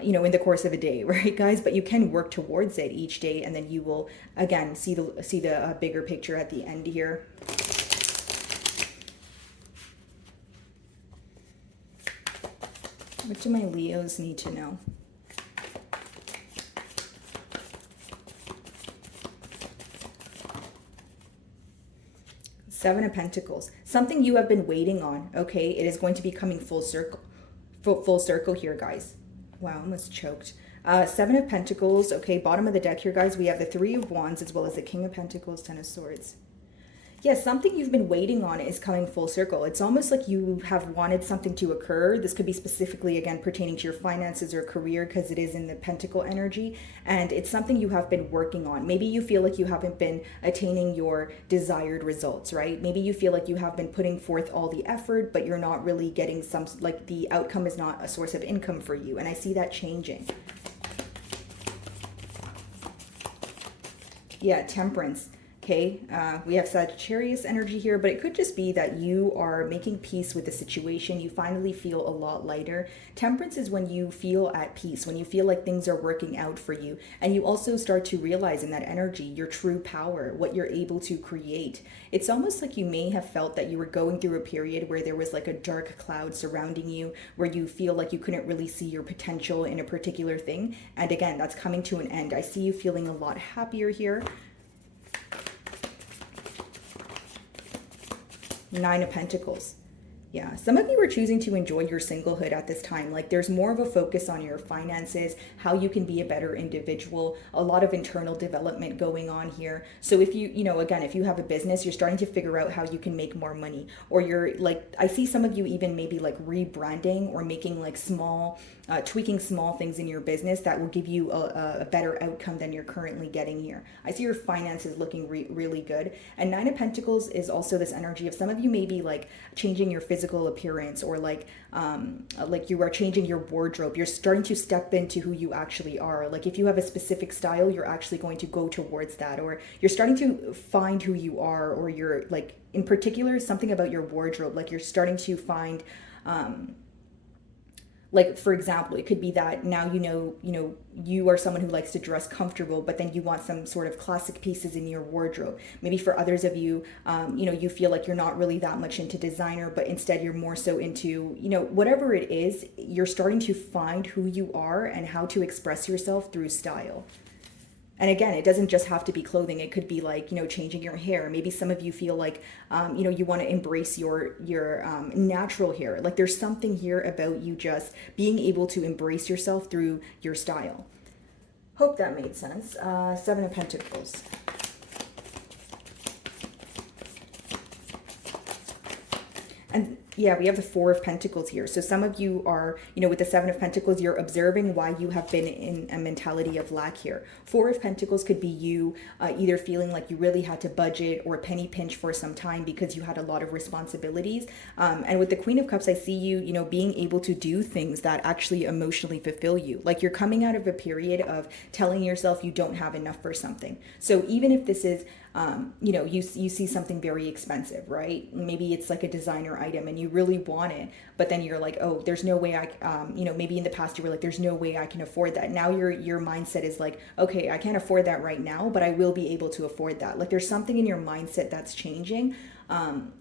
in the course of a day, right, guys? But you can work towards it each day, and then you will again see the bigger picture at the end here. What do my Leos need to know? Seven of Pentacles. Something you have been waiting on, okay? It is going to be coming full circle. Full circle here, guys. Wow, I almost choked. Seven of Pentacles, okay? Bottom of the deck here, guys. We have the Three of Wands as well as the King of Pentacles, Ten of Swords. Yes, something you've been waiting on is coming full circle. It's almost like you have wanted something to occur. This could be specifically, again, pertaining to your finances or career, because it is in the pentacle energy. And it's something you have been working on. Maybe you feel like you haven't been attaining your desired results, right? Maybe you feel like you have been putting forth all the effort, but you're not really getting the outcome is not a source of income for you. And I see that changing. Yeah, Temperance. Okay, we have Sagittarius energy here, but it could just be that you are making peace with the situation. You finally feel a lot lighter. Temperance is when you feel at peace, when you feel like things are working out for you. And you also start to realize in that energy your true power, what you're able to create. It's almost like you may have felt that you were going through a period where there was like a dark cloud surrounding you, where you feel like you couldn't really see your potential in a particular thing. And again, that's coming to an end. I see you feeling a lot happier here. Nine of Pentacles. Yeah, some of you are choosing to enjoy your singlehood at this time. Like there's more of a focus on your finances, how you can be a better individual, a lot of internal development going on here. So if you, again, if you have a business, you're starting to figure out how you can make more money. Or you're like, I see some of you even maybe like rebranding or making like small, tweaking small things in your business that will give you a better outcome than you're currently getting here. I see your finances looking really good. And Nine of Pentacles is also this energy of some of you maybe like changing your physical appearance, or like you are changing your wardrobe. You're starting to step into who you actually are. Like if you have a specific style, you're actually going to go towards that, or you're starting to find who you are, or you're like, in particular, something about your wardrobe, like you're starting to find like for example, it could be that now you are someone who likes to dress comfortable, but then you want some sort of classic pieces in your wardrobe. Maybe for others of you, you feel like you're not really that much into designer, but instead you're more so into, whatever it is, you're starting to find who you are and how to express yourself through style. And again, it doesn't just have to be clothing. It could be like, changing your hair. Maybe some of you feel like, you want to embrace your natural hair. Like there's something here about you just being able to embrace yourself through your style. Hope that made sense. Seven of Pentacles. And yeah, we have the Four of Pentacles here. So some of you are, with the Seven of Pentacles, you're observing why you have been in a mentality of lack here. Four of Pentacles could be you either feeling like you really had to budget or penny pinch for some time because you had a lot of responsibilities. And with the Queen of Cups, I see you, being able to do things that actually emotionally fulfill you. Like you're coming out of a period of telling yourself you don't have enough for something. So even if this is, you see something very expensive, right? Maybe it's like a designer item and you really want it, but then you're like, oh, there's no way maybe in the past you were like, there's no way I can afford that. Now your mindset is like, okay, I can't afford that right now, but I will be able to afford that. Like there's something in your mindset that's changing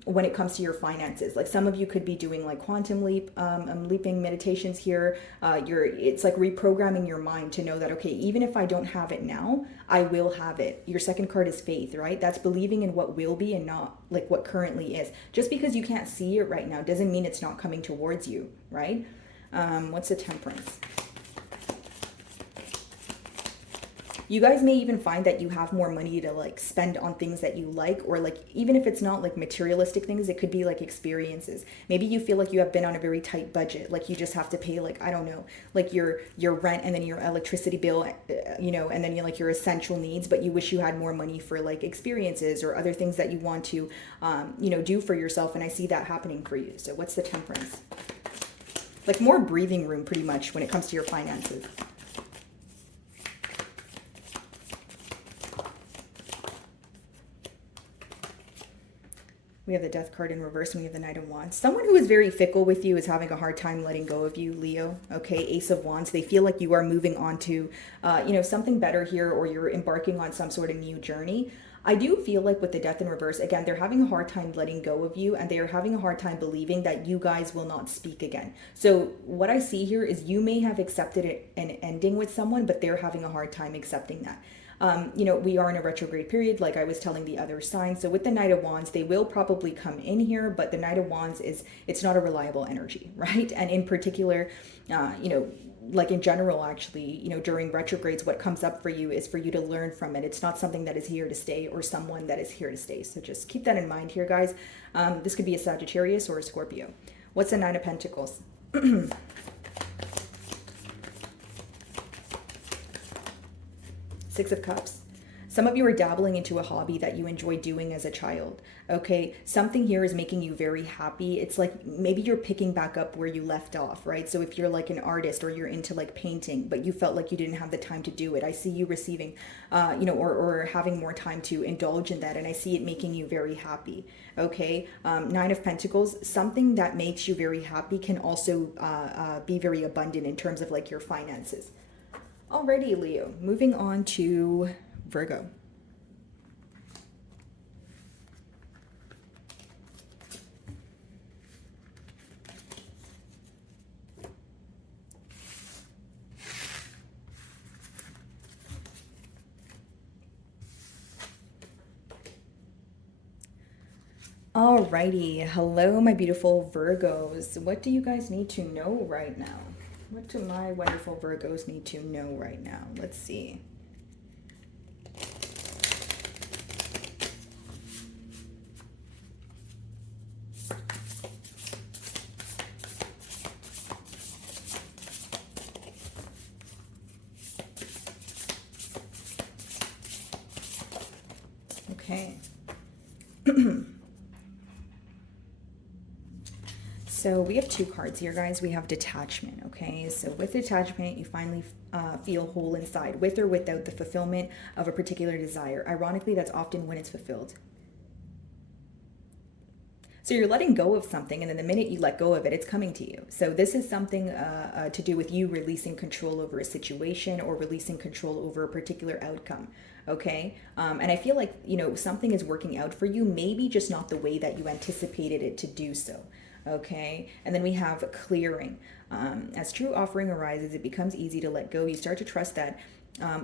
when it comes to your finances. Like some of you could be doing like quantum leaping meditations here. It's like reprogramming your mind to know that, okay, even if I don't have it now, I will have it. Your second card is faith, right? That's believing in what will be and not like what currently is. Just because you can't see it right now doesn't mean it's not coming towards you, right? What's the Temperance? You guys may even find that you have more money to like spend on things that you like, or like even if it's not like materialistic things, it could be like experiences. Maybe you feel like you have been on a very tight budget, like you just have to pay like, I don't know, like your rent and then your electricity bill, and then you like your essential needs, but you wish you had more money for like experiences or other things that you want to do for yourself. And I see that happening for you. So what's the Temperance? Like more breathing room pretty much when it comes to your finances. We have the Death card in reverse, and we have the Knight of Wands. Someone who is very fickle with you is having a hard time letting go of you, Leo. Okay, Ace of Wands. They feel like you are moving on to, something better here, or you're embarking on some sort of new journey. I do feel like with the Death in reverse, again, they're having a hard time letting go of you, and they are having a hard time believing that you guys will not speak again. So what I see here is you may have accepted an ending with someone, but they're having a hard time accepting that. We are in a retrograde period, like I was telling the other sign. So with the Knight of Wands, they will probably come in here, but the Knight of Wands it's not a reliable energy, right? And in particular, like in general, actually, during retrogrades, what comes up for you is for you to learn from it. It's not something that is here to stay or someone that is here to stay. So just keep that in mind here, guys. This could be a Sagittarius or a Scorpio. What's the Nine of Pentacles? Six of Cups. Some of you are dabbling into a hobby that you enjoyed doing as a child. Okay, something here is making you very happy. It's like maybe you're picking back up where you left off, right? So if you're like an artist or you're into like painting, but you felt like you didn't have the time to do it, I see you receiving, or having more time to indulge in that, and I see it making you very happy. Okay, Nine of Pentacles. Something that makes you very happy can also be very abundant in terms of like your finances. Alrighty, Leo. Moving on to Virgo. Alrighty, hello my beautiful Virgos. What do you guys need to know right now? What do my wonderful Virgos need to know right now? Let's see. Okay. So we have two cards here, guys. We have detachment, okay? So with detachment, you finally feel whole inside, with or without the fulfillment of a particular desire. Ironically, that's often when it's fulfilled. So you're letting go of something, and then the minute you let go of it, it's coming to you. So this is something to do with you releasing control over a situation or releasing control over a particular outcome, okay? And I feel like, you know, something is working out for you, maybe just not the way that you anticipated it to do so. Okay, and then we have clearing. As true offering arises, it becomes easy to let go. You start to trust that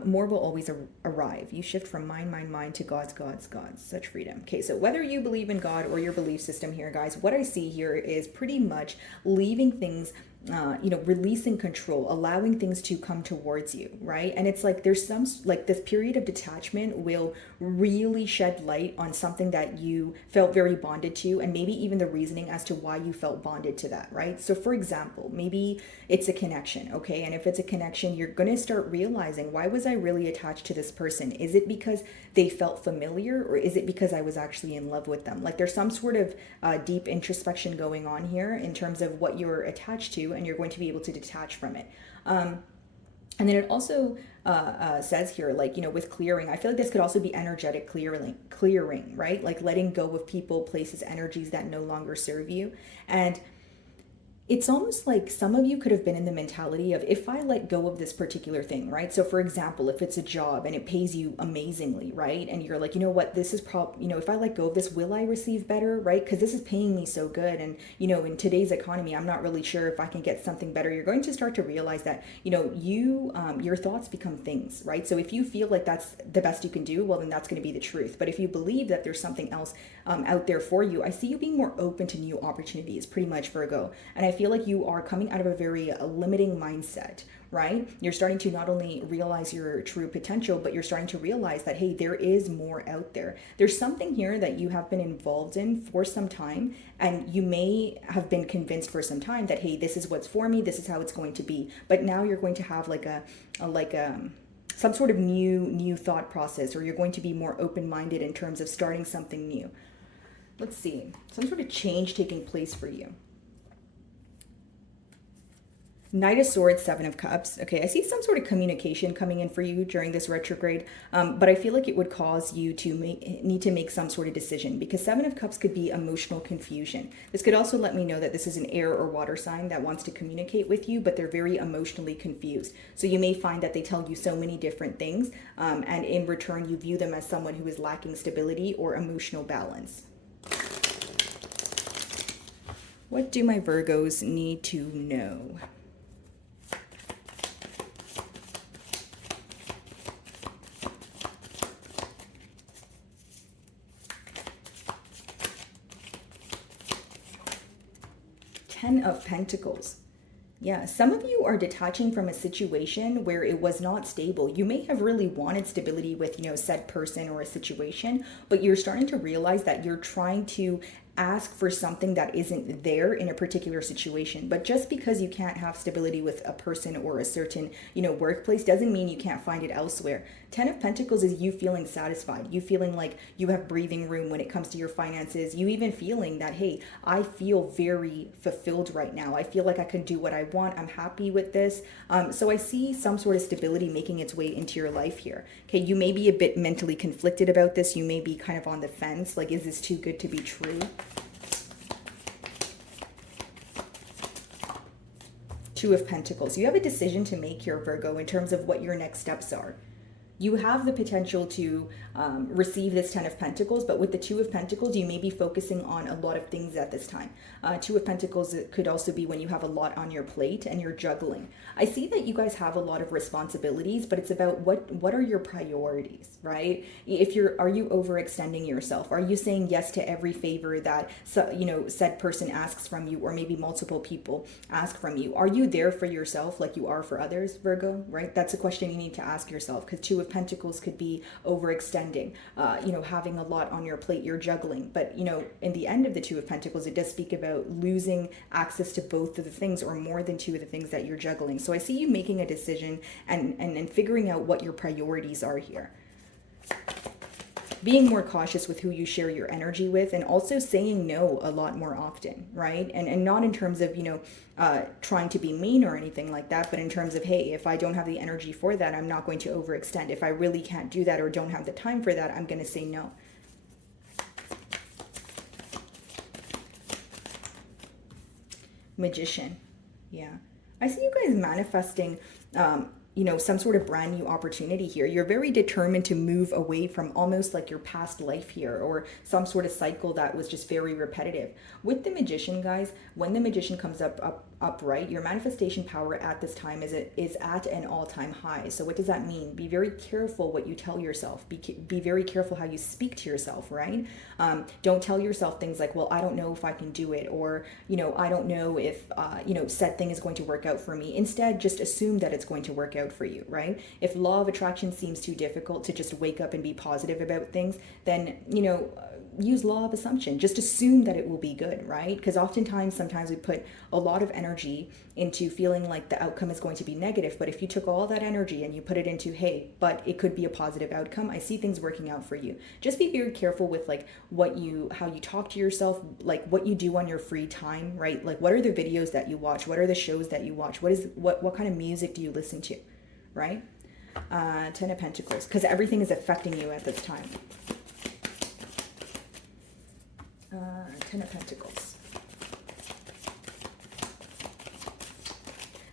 more will always arrive. You shift from mind to God's. Such freedom. Okay, so whether you believe in God or your belief system here, guys, what I see here is pretty much leaving things, releasing control, allowing things to come towards you, right? And it's like there's some, like this period of detachment will really shed light on something that you felt very bonded to, and maybe even the reasoning as to why you felt bonded to that, right? So for example, maybe it's a connection, okay? And if it's a connection, you're going to start realizing, why was I really attached to this person? Is it because they felt familiar, or is it because I was actually in love with them? Like there's some sort of deep introspection going on here in terms of what you're attached to, and you're going to be able to detach from it. And then it also says here, like, you know, with clearing, I feel like this could also be energetic clearing, right? Like letting go of people, places, energies that no longer serve you. And it's almost like some of you could have been in the mentality of, if I let go of this particular thing, right? So for example, if it's a job and it pays you amazingly, right? And you're like, you know what, this is if I let go of this, will I receive better, right? Because this is paying me so good. And, you know, in today's economy, I'm not really sure if I can get something better. You're going to start to realize that, you know, your thoughts become things, right? So if you feel like that's the best you can do, well, then that's going to be the truth. But if you believe that there's something else out there for you, I see you being more open to new opportunities, pretty much, Virgo. And I feel like you are coming out of a very limiting mindset, right? You're starting to not only realize your true potential, but you're starting to realize that, hey, there is more out there. There's something here that you have been involved in for some time, and you may have been convinced for some time that, hey, this is what's for me, this is how it's going to be. But now you're going to have like some sort of new thought process, or you're going to be more open-minded in terms of starting something new. Let's see, some sort of change taking place for you. Knight of Swords, Seven of Cups. Okay, I see some sort of communication coming in for you during this retrograde, but I feel like it would cause you to need to make some sort of decision, because Seven of Cups could be emotional confusion. This could also let me know that this is an air or water sign that wants to communicate with you, but they're very emotionally confused. So you may find that they tell you so many different things, and in return, you view them as someone who is lacking stability or emotional balance. What do my Virgos need to know? Ten of Pentacles. Yeah, some of you are detaching from a situation where it was not stable. You may have really wanted stability with, you know, said person or a situation, but you're starting to realize that you're trying to ask for something that isn't there in a particular situation. But just because you can't have stability with a person or a certain, you know, workplace doesn't mean you can't find it elsewhere. Ten of Pentacles is you feeling satisfied, you feeling like you have breathing room when it comes to your finances, you even feeling that, hey, I feel very fulfilled right now. I feel like I can do what I want. I'm happy with this. So I see some sort of stability making its way into your life here. Okay, you may be a bit mentally conflicted about this. You may be kind of on the fence, like, is this too good to be true? Two of Pentacles. You have a decision to make here, Virgo, in terms of what your next steps are. you have the potential to receive this Ten of Pentacles, but with the Two of Pentacles, you may be focusing on a lot of things at this time. Two of Pentacles, it could also be when you have a lot on your plate and you're juggling. I see that you guys have a lot of responsibilities, but it's about what are your priorities, right? If are you overextending yourself? Are you saying yes to every favor that said person asks from you, or maybe multiple people ask from you? Are you there for yourself like you are for others, Virgo? Right? That's a question you need to ask yourself, because Two of Pentacles could be overextending, having a lot on your plate, you're juggling. But in the end of the Two of Pentacles, it does speak about losing access to both of the things, or more than two of the things that you're juggling. So I see you making a decision and figuring out what your priorities are here. Being more cautious with who you share your energy with, and also saying no a lot more often, right? And not in terms of, trying to be mean or anything like that, but in terms of, hey, if I don't have the energy for that, I'm not going to overextend. If I really can't do that or don't have the time for that, I'm going to say no. Magician. Yeah. I see you guys manifesting some sort of brand new opportunity here. You're very determined to move away from almost like your past life here, or some sort of cycle that was just very repetitive. With the Magician, guys, when the Magician comes upright, your manifestation power at this time is at an all-time high. So what does that mean? Be very careful what you tell yourself. Be very careful how you speak to yourself, right? Don't tell yourself things like, well, I don't know if I can do it, or I don't know if said thing is going to work out for me. Instead, just assume that it's going to work out for you, right? If law of attraction seems too difficult to just wake up and be positive about things, then use law of assumption. Just assume that it will be good, right? Because sometimes we put a lot of energy into feeling like the outcome is going to be negative. But if you took all that energy and you put it into, hey, but it could be a positive outcome, I see things working out for you. Just be very careful with like how you talk to yourself, like what you do on your free time, right? Like what are the videos that you watch? What are the shows that you watch? What kind of music do you listen to, right? Ten of Pentacles, because everything is affecting you at this time. Ten of Pentacles.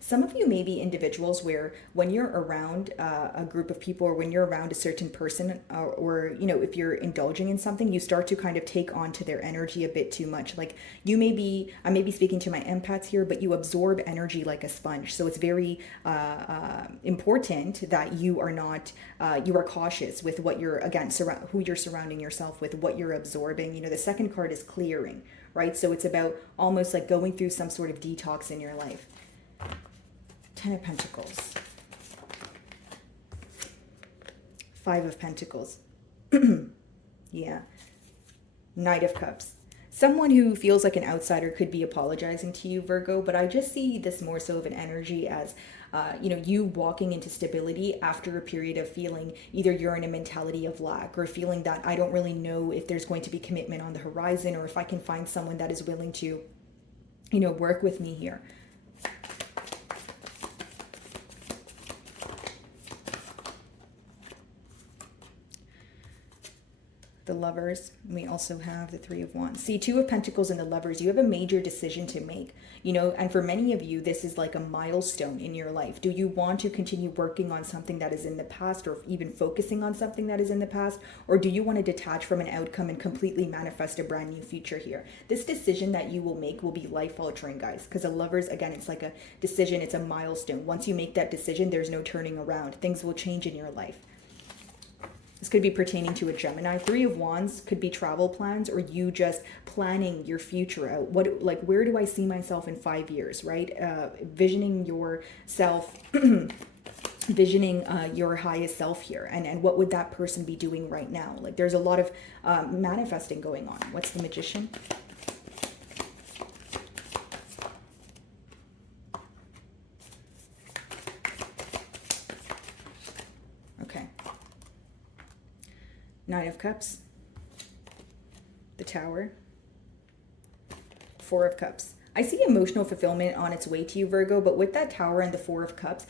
Some of you may be individuals where when you're around a group of people, or when you're around a certain person, or if you're indulging in something, you start to kind of take on to their energy a bit too much. Like I may be speaking to my empaths here, but you absorb energy like a sponge. So it's very important that you are cautious with what you're, again, who you're surrounding yourself with, what you're absorbing. The second card is clearing, right? So it's about almost like going through some sort of detox in your life. Ten of Pentacles. Five of Pentacles. Yeah. Knight of Cups. Someone who feels like an outsider could be apologizing to you, Virgo, but I just see this more so of an energy as, you walking into stability after a period of feeling either you're in a mentality of lack, or feeling that I don't really know if there's going to be commitment on the horizon, or if I can find someone that is willing to, work with me here. The Lovers. We also have the Three of Wands. See, Two of Pentacles and the Lovers, you have a major decision to make, and for many of you, this is like a milestone in your life. Do you want to continue working on something that is in the past, or even focusing on something that is in the past? Or do you want to detach from an outcome and completely manifest a brand new future here? This decision that you will make will be life altering, guys, because the Lovers, again, it's like a decision. It's a milestone. Once you make that decision, there's no turning around. Things will change in your life. This could be pertaining to a Gemini. Three of Wands could be travel plans, or you just planning your future out. Where do I see myself in 5 years, right? Visioning yourself, visioning your highest self here. And what would that person be doing right now? Like there's a lot of manifesting going on. What's the Magician? Nine of Cups, the Tower, Four of Cups. I see emotional fulfillment on its way to you, Virgo, but with that Tower and the Four of Cups,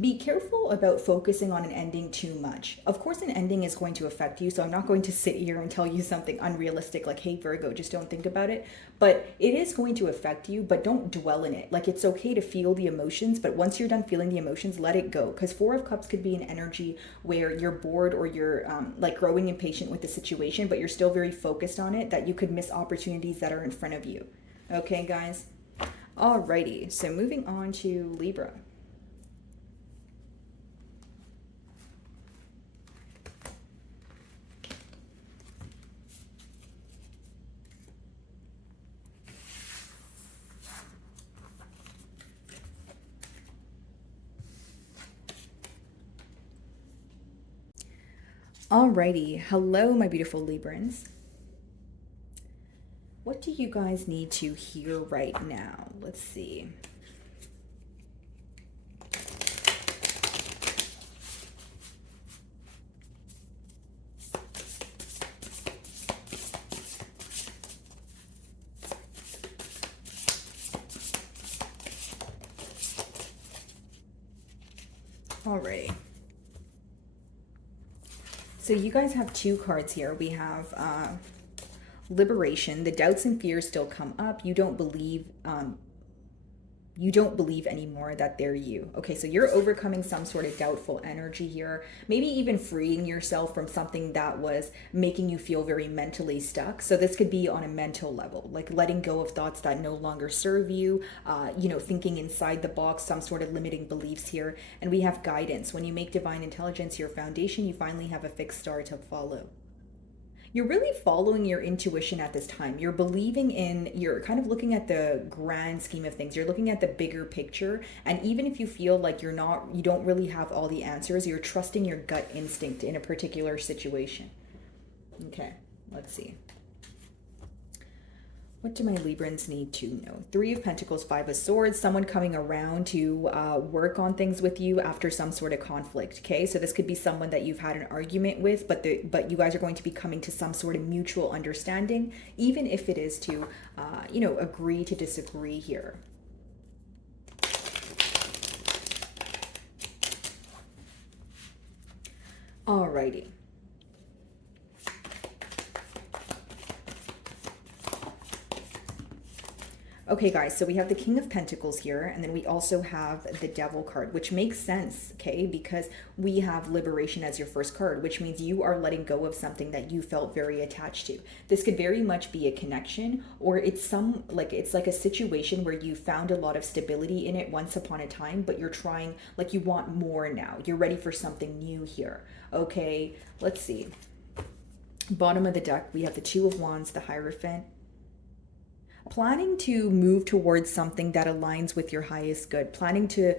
Be careful about focusing on an ending too much. Of course, an ending is going to affect you, so I'm not going to sit here and tell you something unrealistic like, hey, Virgo, just don't think about it. But it is going to affect you, but don't dwell in it. Like, it's okay to feel the emotions, but once you're done feeling the emotions, let it go. Because Four of Cups could be an energy where you're bored or you're like growing impatient with the situation, but you're still very focused on it, that you could miss opportunities that are in front of you. Okay, guys? Alrighty, so moving on to Libra. Alrighty, hello my beautiful Librans. What do you guys need to hear right now? Let's see. Alrighty. So you guys have two cards here. We have liberation. The doubts and fears still come up. You don't believe anymore that they're you. Okay, so you're overcoming some sort of doubtful energy here, maybe even freeing yourself from something that was making you feel very mentally stuck. So this could be on a mental level, like letting go of thoughts that no longer serve you, thinking inside the box, some sort of limiting beliefs here. And we have guidance. When you make divine intelligence your foundation, you finally have a fixed star to follow. You're really following your intuition at this time. You're you're kind of looking at the grand scheme of things. You're looking at the bigger picture. And even if you feel like you don't really have all the answers, you're trusting your gut instinct in a particular situation. Okay, let's see. What do my Librans need to know? Three of Pentacles, Five of Swords, someone coming around to work on things with you after some sort of conflict, okay? So this could be someone that you've had an argument with, but you guys are going to be coming to some sort of mutual understanding, even if it is to, agree to disagree here. Alrighty. Okay, guys, so we have the King of Pentacles here, and then we also have the Devil card, which makes sense, okay, because we have liberation as your first card, which means you are letting go of something that you felt very attached to. This could very much be a connection, or it's like a situation where you found a lot of stability in it once upon a time, but you're trying, like you want more now. You're ready for something new here. Okay, let's see. Bottom of the deck, we have the Two of Wands, the Hierophant. Planning to move towards something that aligns with your highest good, planning to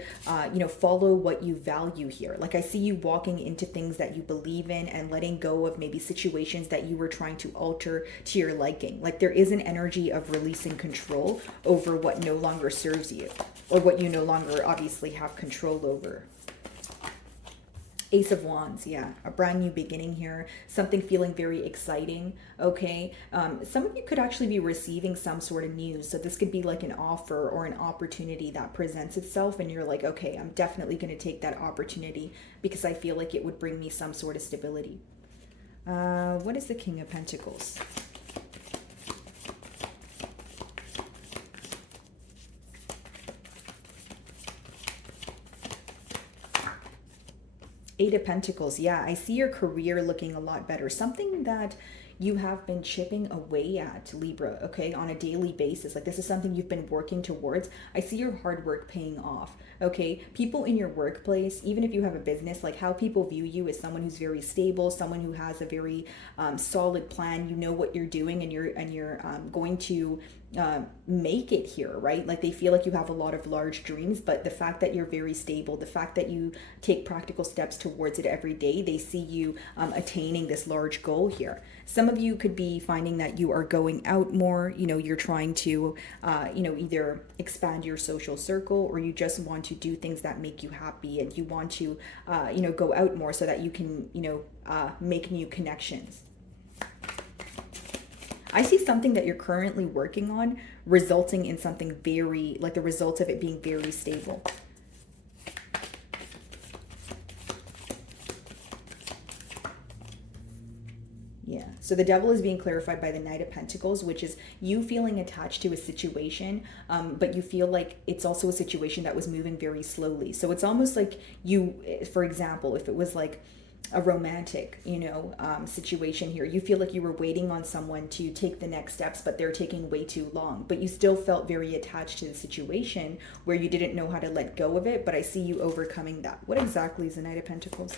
follow what you value here. Like I see you walking into things that you believe in and letting go of maybe situations that you were trying to alter to your liking. Like there is an energy of releasing control over what no longer serves you, or what you no longer obviously have control over. Ace of Wands, yeah, a brand new beginning here, something feeling very exciting, okay? Some of you could actually be receiving some sort of news. So this could be like an offer or an opportunity that presents itself, and you're like, okay, I'm definitely going to take that opportunity because I feel like it would bring me some sort of stability. What is the King of Pentacles? Eight of Pentacles. Yeah, I see your career looking a lot better. Something that you have been chipping away at, Libra, okay, on a daily basis. Like this is something you've been working towards. I see your hard work paying off, okay? People in your workplace, even if you have a business, like how people view you as someone who's very stable, someone who has a very solid plan. You know what you're doing, and you're going to make it here, right? Like they feel like you have a lot of large dreams, but the fact that you're very stable, the fact that you take practical steps towards it every day, they see you attaining this large goal here. Some of you could be finding that you are going out more, you're trying to either expand your social circle, or you just want to do things that make you happy, and you want to go out more so that you can make new connections. I see something that you're currently working on resulting in something very, like the result of it being very stable. So the devil is being clarified by the Knight of Pentacles, which is you feeling attached to a situation, but you feel like it's also a situation that was moving very slowly. So it's almost like you, for example, if it was like a romantic, situation here, you feel like you were waiting on someone to take the next steps, but they're taking way too long, but you still felt very attached to the situation where you didn't know how to let go of it. But I see you overcoming that. What exactly is the Knight of Pentacles?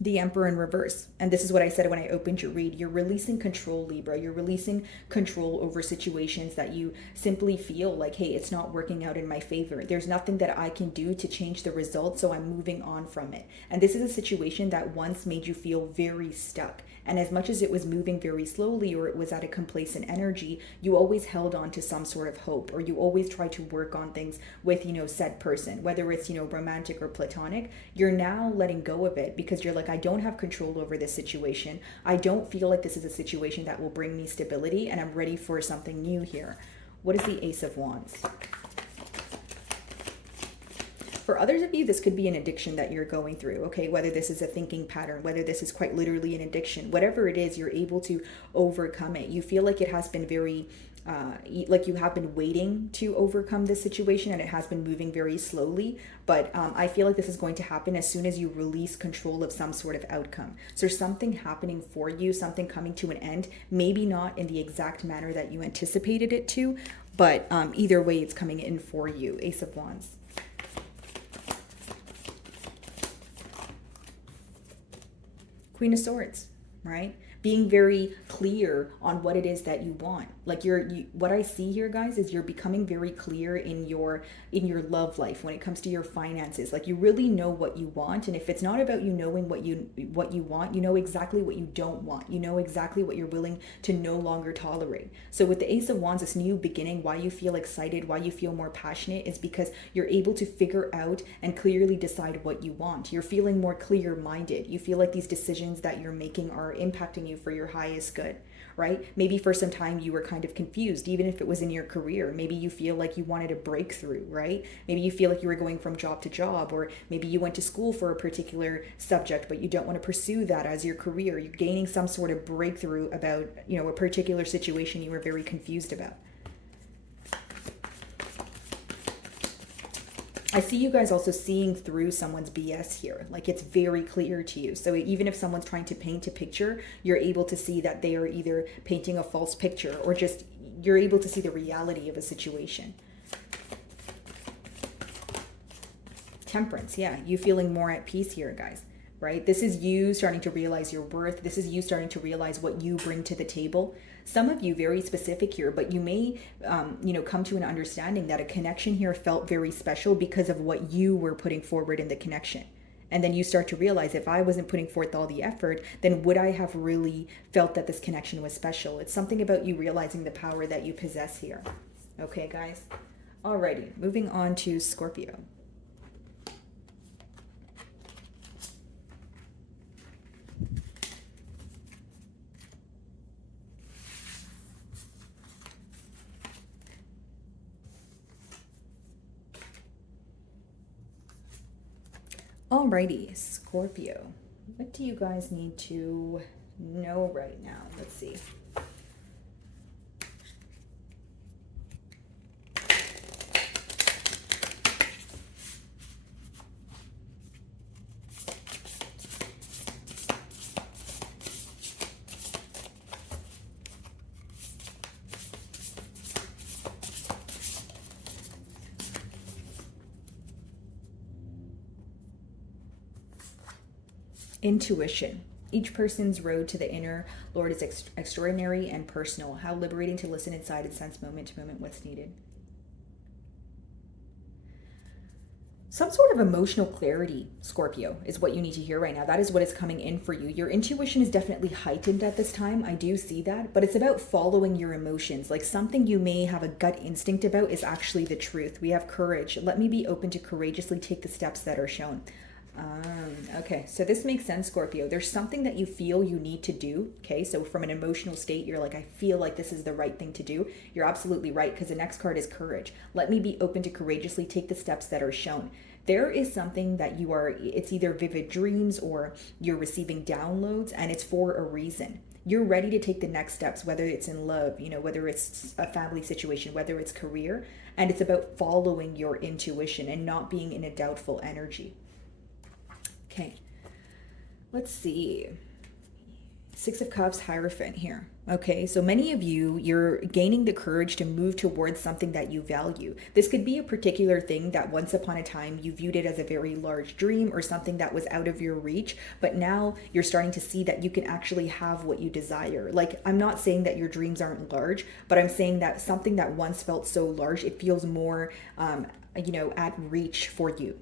The Emperor in reverse. And this is what I said when I opened your read. You're releasing control, Libra. You're releasing control over situations that you simply feel like, hey, it's not working out in my favor. There's nothing that I can do to change the result, so I'm moving on from it. And this is a situation that once made you feel very stuck. And as much as it was moving very slowly, or it was at a complacent energy, you always held on to some sort of hope, or you always tried to work on things with, said person, whether it's, romantic or platonic. You're now letting go of it because you're like, I don't have control over this situation. I don't feel like this is a situation that will bring me stability, and I'm ready for something new here. What is the Ace of Wands? For others of you, this could be an addiction that you're going through, okay? Whether this is a thinking pattern, whether this is quite literally an addiction, whatever it is, you're able to overcome it. You feel like it has been very, like you have been waiting to overcome this situation, and it has been moving very slowly. But I feel like this is going to happen as soon as you release control of some sort of outcome. So there's something happening for you, something coming to an end, maybe not in the exact manner that you anticipated it to, but either way, it's coming in for you. Ace of Wands. Queen of Swords, right? Being very clear on what it is that you want. Like what I see here, guys, is you're becoming very clear in your love life when it comes to your finances. Like you really know what you want, and if it's not about you knowing what you want, you know exactly what you don't want. You know exactly what you're willing to no longer tolerate. So with the Ace of Wands, this new beginning, why you feel excited, why you feel more passionate, is because you're able to figure out and clearly decide what you want. You're feeling more clear-minded. You feel like these decisions that you're making are impacting you for your highest good, right? Maybe for some time you were kind of confused, even if it was in your career. Maybe you feel like you wanted a breakthrough, right? Maybe you feel like you were going from job to job, or maybe you went to school for a particular subject, but you don't want to pursue that as your career. You're gaining some sort of breakthrough about, a particular situation you were very confused about. I see you guys also seeing through someone's BS here. Like it's very clear to you. So even if someone's trying to paint a picture, you're able to see that they are either painting a false picture, or just you're able to see the reality of a situation. Temperance, yeah, you feeling more at peace here, guys. Right? This is you starting to realize your worth. This is you starting to realize what you bring to the table. Some of you very specific here, but you may, come to an understanding that a connection here felt very special because of what you were putting forward in the connection. And then you start to realize, if I wasn't putting forth all the effort, then would I have really felt that this connection was special? It's something about you realizing the power that you possess here. Okay, guys? Alrighty, moving on to Scorpio. Alrighty, Scorpio. What do you guys need to know right now? Let's see. Intuition. Each person's road to the inner Lord is extraordinary and personal. How liberating to listen inside and sense moment to moment what's needed. Some sort of emotional clarity, Scorpio, is what you need to hear right now. That is what is coming in for you. Your intuition is definitely heightened at this time. I do see that, but it's about following your emotions. Like something you may have a gut instinct about is actually the truth. We have courage. Let me be open to courageously take the steps that are shown. Okay, so this makes sense, Scorpio. There's something that you feel you need to do. Okay, so from an emotional state, you're like, I feel like this is the right thing to do. You're absolutely right, because the next card is courage. Let me be open to courageously take the steps that are shown. There is something that you are, it's either vivid dreams or you're receiving downloads, and it's for a reason. You're ready to take the next steps, whether it's in love, whether it's a family situation, whether it's career, and it's about following your intuition and not being in a doubtful energy. Okay, let's see. Six of Cups, Hierophant here. Okay, so many of you, you're gaining the courage to move towards something that you value. This could be a particular thing that once upon a time you viewed it as a very large dream or something that was out of your reach, but now you're starting to see that you can actually have what you desire. Like, I'm not saying that your dreams aren't large, but I'm saying that something that once felt so large, it feels more, at reach for you.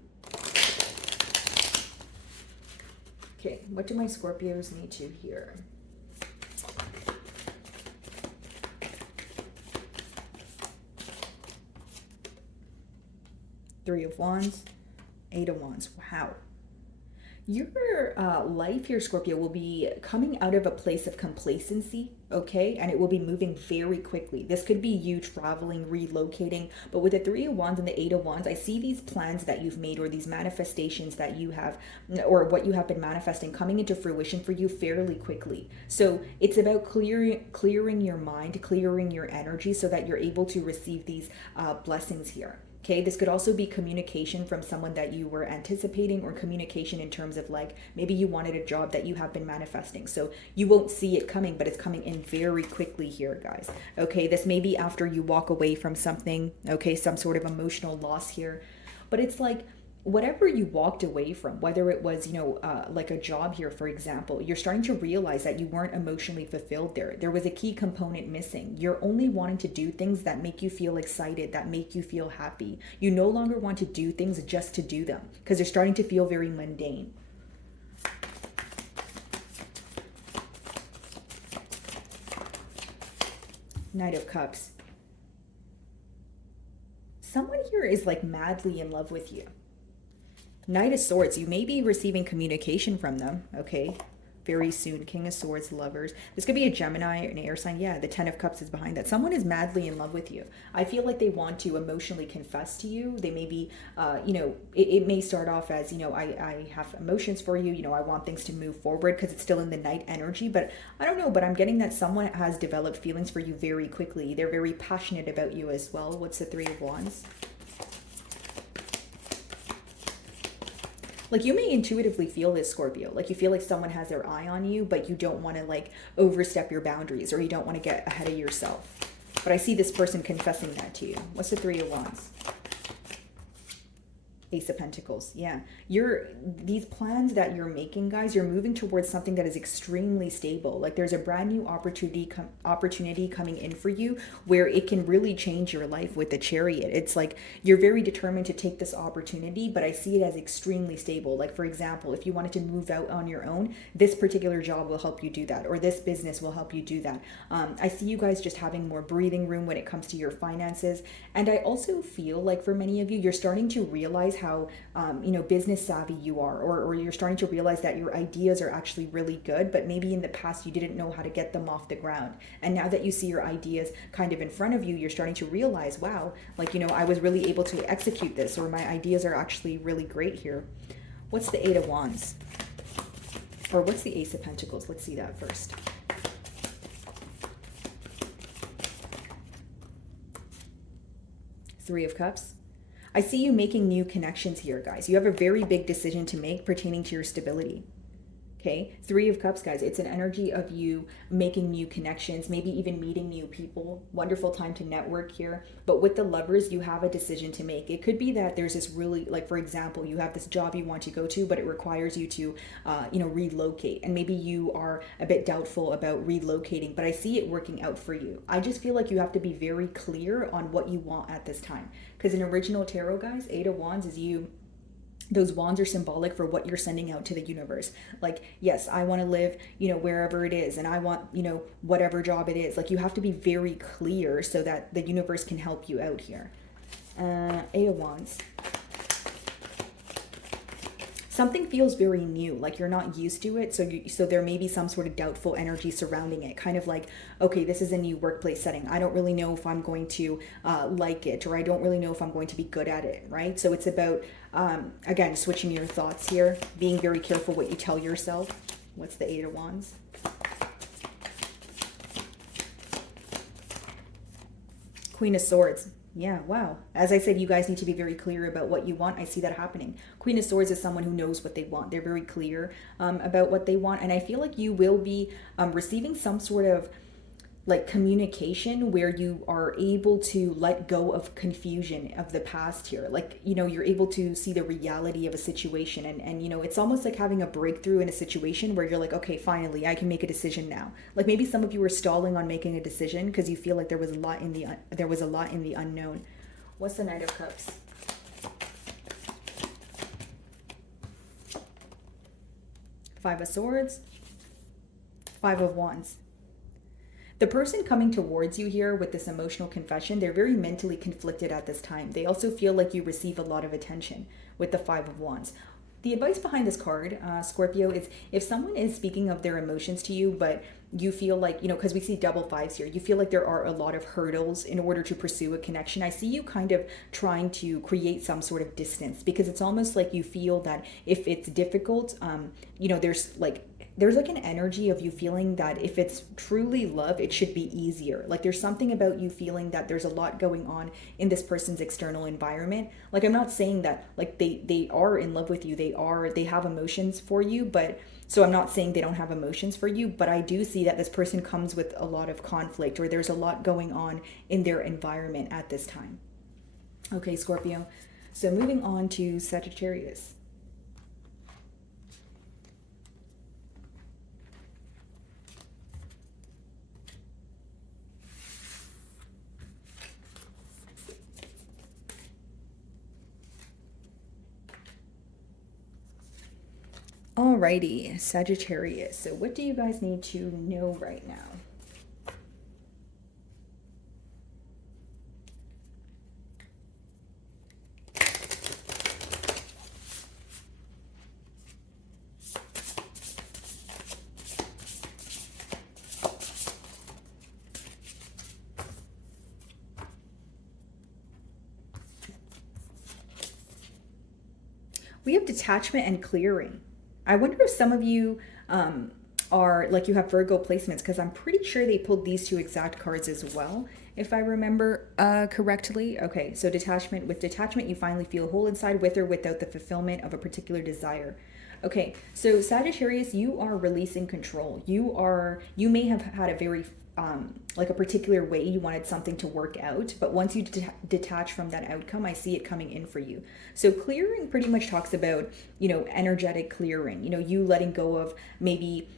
Okay, what do my Scorpios need to hear? Three of Wands, Eight of Wands. Wow. Your life here, Scorpio, will be coming out of a place of complacency, okay? And it will be moving very quickly. This could be you traveling, relocating. But with the Three of Wands and the Eight of Wands, I see these plans that you've made or these manifestations that you have, or what you have been manifesting coming into fruition for you fairly quickly. So it's about clearing your mind, clearing your energy so that you're able to receive these blessings here. Okay, this could also be communication from someone that you were anticipating, or communication in terms of like maybe you wanted a job that you have been manifesting. So you won't see it coming, but it's coming in very quickly here, guys. Okay, this may be after you walk away from something, okay, some sort of emotional loss here. But it's like whatever you walked away from, whether it was, like a job here, for example, you're starting to realize that you weren't emotionally fulfilled there. There was a key component missing. You're only wanting to do things that make you feel excited, that make you feel happy. You no longer want to do things just to do them because they're starting to feel very mundane. Knight of Cups. Someone here is like madly in love with you. Knight of Swords, you may be receiving communication from them, okay? Very soon. King of Swords, Lovers. This could be a Gemini, an air sign. Yeah, the Ten of Cups is behind that. Someone is madly in love with you. I feel like they want to emotionally confess to you. They may be, it may start off as, I have emotions for you. I want things to move forward because it's still in the night energy. But I don't know, but I'm getting that someone has developed feelings for you very quickly. They're very passionate about you as well. What's the Three of Wands? Like, you may intuitively feel this, Scorpio. Like, you feel like someone has their eye on you, but you don't want to, like, overstep your boundaries, or you don't want to get ahead of yourself. But I see this person confessing that to you. What's the Three of Wands? Ace of Pentacles. Yeah, these plans that you're making, guys, you're moving towards something that is extremely stable. Like, there's a brand new opportunity coming in for you where it can really change your life with the Chariot. It's like you're very determined to take this opportunity, but I see it as extremely stable. Like, for example, if you wanted to move out on your own, this particular job will help you do that, or this business will help you do that. I see you guys just having more breathing room when it comes to your finances. And I also feel like for many of you, you're starting to realize how business savvy you are, or you're starting to realize that your ideas are actually really good, but maybe in the past you didn't know how to get them off the ground. And now that you see your ideas kind of in front of you, you're starting to realize, wow, like, I was really able to execute this, or my ideas are actually really great here. What's the Eight of Wands? Or what's the Ace of Pentacles? Let's see that first. Three of Cups. I see you making new connections here, guys. You have a very big decision to make pertaining to your stability. Okay, Three of Cups, guys, it's an energy of you making new connections, maybe even meeting new people. Wonderful time to network here. But with the Lovers, you have a decision to make. It could be that there's this really, like, for example, you have this job you want to go to, but it requires you to, relocate. And maybe you are a bit doubtful about relocating, but I see it working out for you. I just feel like you have to be very clear on what you want at this time. Because in original tarot, guys, Eight of Wands is you. Those wands are symbolic for what you're sending out to the universe. Like, yes, I want to live, wherever it is, and I want, whatever job it is. Like, you have to be very clear so that the universe can help you out here. Eight of Wands. Something feels very new, like you're not used to it. So there may be some sort of doubtful energy surrounding it, kind of like, okay, this is a new workplace setting. I don't really know if I'm going to like it, or I don't really know if I'm going to be good at it, right? So it's about, again, switching your thoughts here, being very careful what you tell yourself. What's the Eight of Wands? Queen of Swords. Yeah, wow. As I said, you guys need to be very clear about what you want. I see that happening. Queen of Swords is someone who knows what they want. They're very clear about what they want. And I feel like you will be receiving some sort of like communication where you are able to let go of confusion of the past here. Like, you know, you're able to see the reality of a situation, and you know, it's almost like having a breakthrough in a situation where you're like, okay, finally I can make a decision now. Like maybe some of you were stalling on making a decision because you feel like there was a lot in the unknown. What's the Knight of Cups? Five of Swords, Five of Wands. The person coming towards you here with this emotional confession, they're very mentally conflicted at this time. They also feel like you receive a lot of attention with the Five of Wands. The advice behind this card, Scorpio, is if someone is speaking of their emotions to you, but you feel like, you know, because we see double fives here, you feel like there are a lot of hurdles in order to pursue a connection. I see you kind of trying to create some sort of distance, because it's almost like you feel that if it's difficult, you know, there's like an energy of you feeling that if it's truly love, it should be easier. Like there's something about you feeling that there's a lot going on in this person's external environment. Like I'm not saying that like they are in love with you, they have emotions for you, but so I'm not saying they don't have emotions for you, but I do see that this person comes with a lot of conflict, or there's a lot going on in their environment at this time. Okay, Scorpio. So moving on to Sagittarius. Alrighty, Sagittarius. So what do you guys need to know right now? We have detachment and clearing. I wonder if some of you are like you have Virgo placements, because I'm pretty sure they pulled these two exact cards as well, if I remember correctly. Okay, so detachment. With detachment, you finally feel whole inside, with or without the fulfillment of a particular desire. Okay, so Sagittarius, you are releasing control. You may have had a very like a particular way you wanted something to work out, but once you detach from that outcome, I see it coming in for you. So clearing pretty much talks about, you know, energetic clearing, you know, you letting go of maybe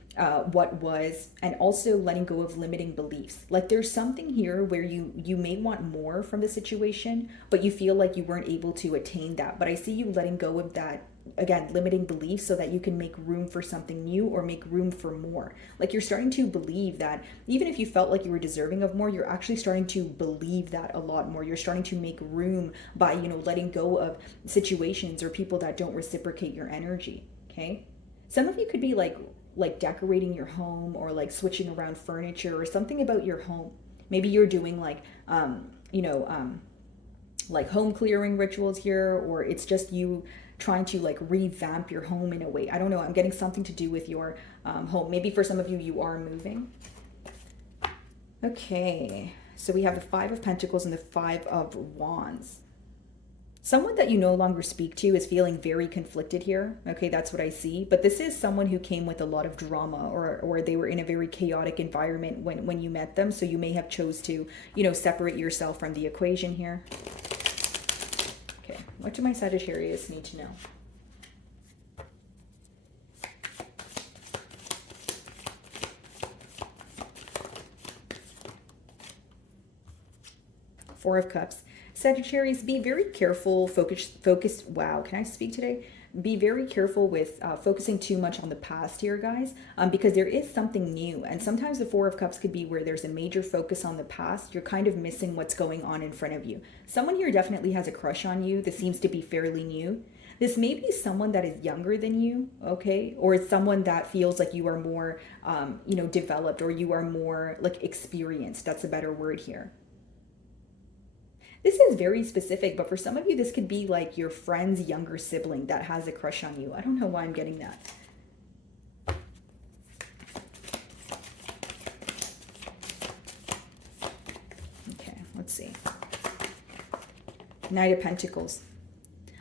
what was, and also letting go of limiting beliefs. Like there's something here where you may want more from the situation, but you feel like you weren't able to attain that. But I see you letting go of that, again, limiting beliefs, so that you can make room for something new, or make room for more. Like you're starting to believe that even if you felt like you were deserving of more, you're actually starting to believe that a lot more. You're starting to make room by, you know, letting go of situations or people that don't reciprocate your energy. Okay, some of you could be like decorating your home, or like switching around furniture, or something about your home. Maybe you're doing like like home clearing rituals here, or it's just you trying to like revamp your home in a way. I don't know. I'm getting something to do with your home. Maybe for some of you, you are moving. Okay, so we have the Five of Pentacles and the Five of Wands. Someone that you no longer speak to is feeling very conflicted here. Okay, that's what I see. But this is someone who came with a lot of drama, or they were in a very chaotic environment when you met them. So you may have chose to, you know, separate yourself from the equation here. Okay, what do my Sagittarius need to know? Four of Cups. Sagittarius, be very careful, focus, wow, can I speak today? Be very careful with focusing too much on the past here, guys, because there is something new. And sometimes the Four of Cups could be where there's a major focus on the past. You're kind of missing what's going on in front of you. Someone here definitely has a crush on you. This seems to be fairly new. This may be someone that is younger than you, okay? Or it's someone that feels like you are more, developed, or you are more like experienced. That's a better word here. This is very specific, but for some of you, this could be like your friend's younger sibling that has a crush on you. I don't know why I'm getting that. Okay, let's see. Knight of Pentacles.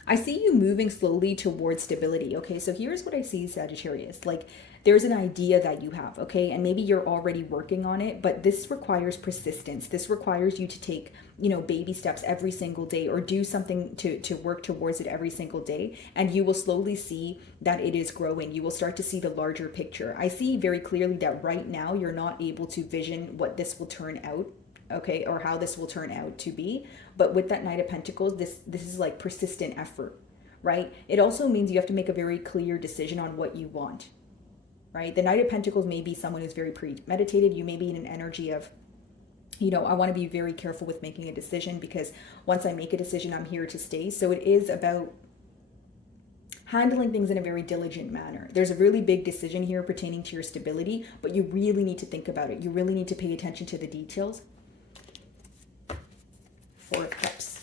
I see you moving slowly towards stability. Okay, so here's what I see, Sagittarius. Like, there's an idea that you have, okay, and maybe you're already working on it, but this requires persistence. This requires you to take, baby steps every single day, or do something to work towards it every single day, and you will slowly see that it is growing. You will start to see the larger picture. I see very clearly that right now you're not able to vision what this will turn out, okay, or how this will turn out to be. But with that Knight of Pentacles, this is like persistent effort, right? It also means you have to make a very clear decision on what you want, right? The Knight of Pentacles may be someone who's very premeditated. You may be in an energy of, I want to be very careful with making a decision, because once I make a decision, I'm here to stay. So it is about handling things in a very diligent manner. There's a really big decision here pertaining to your stability, but you really need to think about it. You really need to pay attention to the details. Four of Cups.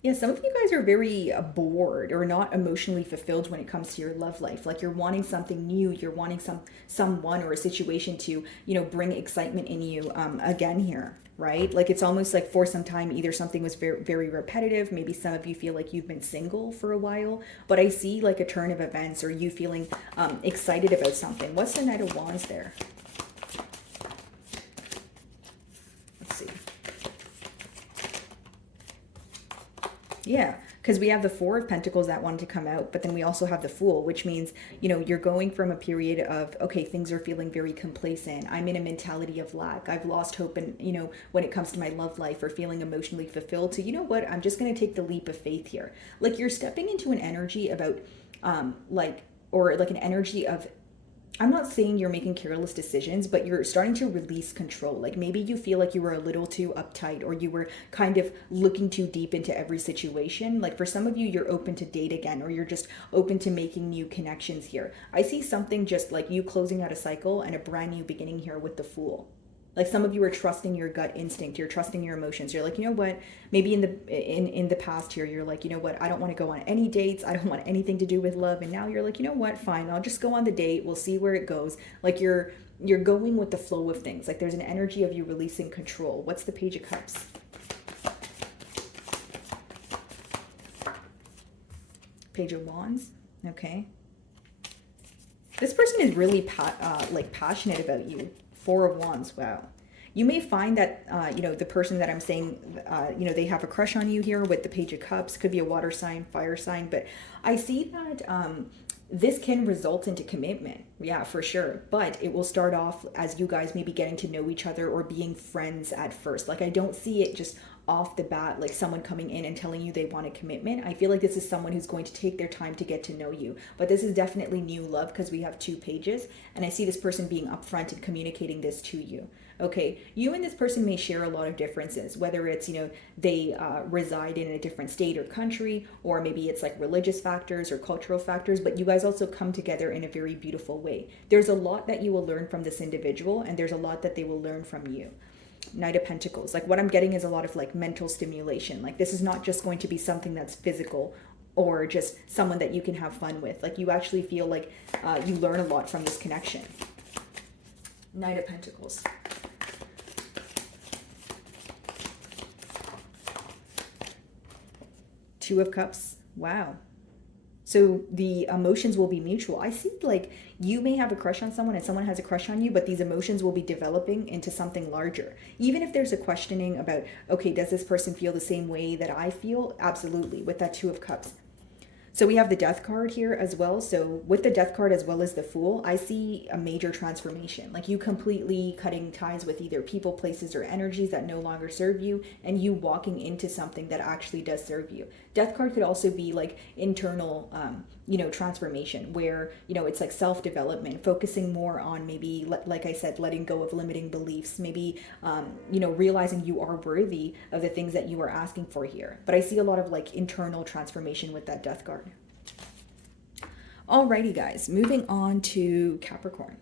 Yeah, some of you guys are very bored or not emotionally fulfilled when it comes to your love life. Like, you're wanting something new. You're wanting someone or a situation to, bring excitement in you again here, right? Like, it's almost like for some time, either something was very, very repetitive. Maybe some of you feel like you've been single for a while, but I see like a turn of events, or you feeling excited about something. What's the Knight of Wands there? Yeah, because we have the Four of Pentacles that wanted to come out, but then we also have the Fool, which means, you're going from a period of, okay, things are feeling very complacent. I'm in a mentality of lack. I've lost hope in, when it comes to my love life, or feeling emotionally fulfilled, to, I'm just going to take the leap of faith here. Like, you're stepping into an energy about, an energy of, I'm not saying you're making careless decisions, but you're starting to release control. Like, maybe you feel like you were a little too uptight, or you were kind of looking too deep into every situation. Like, for some of you, you're open to date again, or you're just open to making new connections here. I see something just like you closing out a cycle and a brand new beginning here with the Fool. Like, some of you are trusting your gut instinct. You're trusting your emotions. You're like, what? Maybe in the past here, you're like, what? I don't want to go on any dates. I don't want anything to do with love. And now you're like, what? Fine. I'll just go on the date. We'll see where it goes. Like, you're going with the flow of things. Like, there's an energy of you releasing control. What's the Page of Cups? Page of Wands. Okay. This person is really passionate about you. Four of Wands. Wow. You may find that, the person that I'm saying, they have a crush on you here with the Page of Cups. Could be a water sign, fire sign. But I see that this can result into commitment. Yeah, for sure. But it will start off as you guys maybe getting to know each other, or being friends at first. Like, I don't see it just off the bat, like someone coming in and telling you they want a commitment. I feel like this is someone who's going to take their time to get to know you. But this is definitely new love, because we have two pages, and I see this person being upfront and communicating this to you. Okay, you and this person may share a lot of differences, whether it's, they reside in a different state or country, or maybe it's like religious factors or cultural factors, but you guys also come together in a very beautiful way. There's a lot that you will learn from this individual, and there's a lot that they will learn from you. Knight of Pentacles. Like, what I'm getting is a lot of like mental stimulation. Like, this is not just going to be something that's physical, or just someone that you can have fun with. Like, you actually feel like you learn a lot from this connection. Knight of Pentacles. Two of Cups. Wow. So the emotions will be mutual. I see like you may have a crush on someone and someone has a crush on you, but these emotions will be developing into something larger. Even if there's a questioning about, okay, does this person feel the same way that I feel? Absolutely, with that Two of Cups. So we have the death card here as well. So with the death card as well as the fool, I see a major transformation. Like you completely cutting ties with either people, places, or energies that no longer serve you, and you walking into something that actually does serve you. Death card could also be like internal, transformation where, it's like self-development, focusing more on maybe, like I said, letting go of limiting beliefs, maybe, realizing you are worthy of the things that you are asking for here. But I see a lot of like internal transformation with that death card. Alrighty, guys, moving on to Capricorn.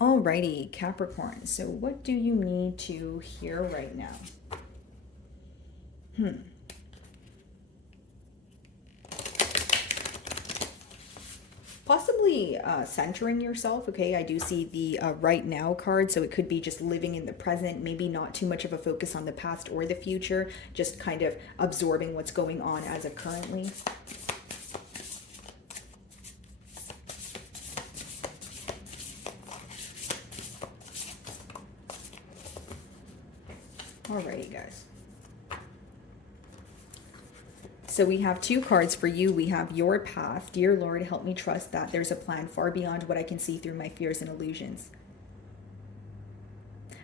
Alrighty, Capricorn. So what do you need to hear right now? Possibly centering yourself. Okay, I do see the right now card, so it could be just living in the present, maybe not too much of a focus on the past or the future, just kind of absorbing what's going on as of currently. Alrighty, guys. So we have two cards for you. We have your path. Dear Lord, help me trust that there's a plan far beyond what I can see through my fears and illusions.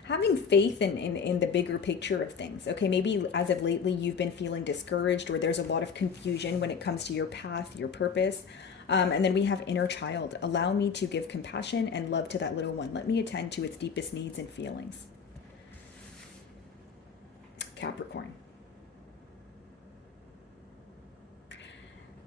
Having faith in the bigger picture of things. Okay, maybe as of lately you've been feeling discouraged, or there's a lot of confusion when it comes to your path, your purpose. And then we have inner child. Allow me to give compassion and love to that little one. Let me attend to its deepest needs and feelings. Capricorn.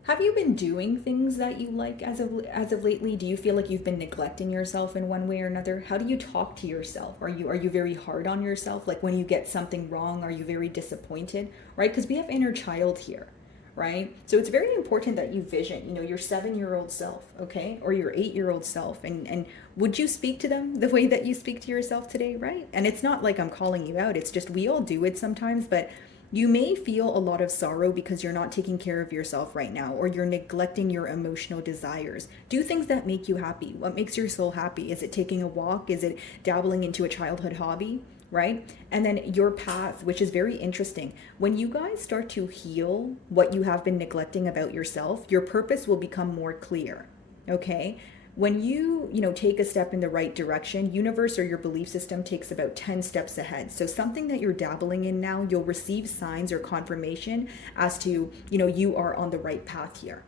Have you been doing things that you like as of lately? Do you feel like you've been neglecting yourself in one way or another? How do you talk to yourself? Are you very hard on yourself? Like when you get something wrong, are you very disappointed? Right? Because we have inner child here, right? So it's very important that you vision, your 7-year-old self, okay? Or your 8-year-old self. And would you speak to them the way that you speak to yourself today, right? And it's not like I'm calling you out. It's just we all do it sometimes, but you may feel a lot of sorrow because you're not taking care of yourself right now, or you're neglecting your emotional desires. Do things that make you happy. What makes your soul happy? Is it taking a walk? Is it dabbling into a childhood hobby? Right? And then your path, which is very interesting. When you guys start to heal what you have been neglecting about yourself, your purpose will become more clear. Okay? When you take a step in the right direction, universe or your belief system takes about 10 steps ahead. So something that you're dabbling in now, you'll receive signs or confirmation as to, you are on the right path here.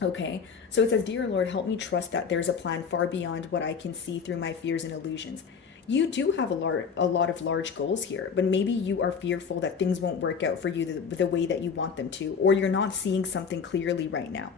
Okay, so it says, Dear Lord, help me trust that there's a plan far beyond what I can see through my fears and illusions. You do have a lot of large goals here, but maybe you are fearful that things won't work out for you the way that you want them to, or you're not seeing something clearly right now.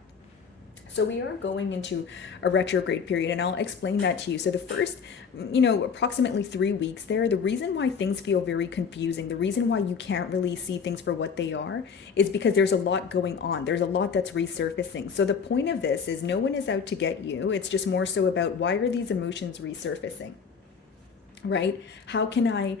So we are going into a retrograde period, and I'll explain that to you. So the first, approximately 3 weeks there, the reason why things feel very confusing, the reason why you can't really see things for what they are, is because there's a lot going on. There's a lot that's resurfacing. So the point of this is no one is out to get you. It's just more so about why are these emotions resurfacing? Right? How can I,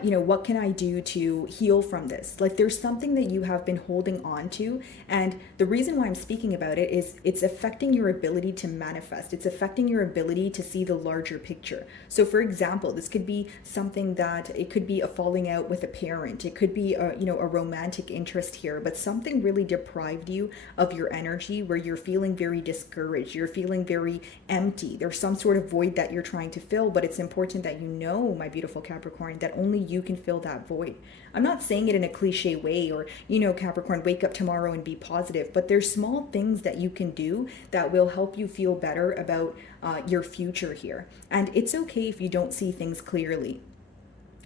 what can I do to heal from this? Like there's something that you have been holding on to. And the reason why I'm speaking about it is it's affecting your ability to manifest. It's affecting your ability to see the larger picture. So for example, this could be something that it could be a falling out with a parent. It could be a romantic interest here, but something really deprived you of your energy where you're feeling very discouraged. You're feeling very empty. There's some sort of void that you're trying to fill, but it's important that you know, my beautiful Capricorn, that only you can fill that void. I'm not saying it in a cliche way or, Capricorn, wake up tomorrow and be positive, but there's small things that you can do that will help you feel better about your future here. And it's okay if you don't see things clearly.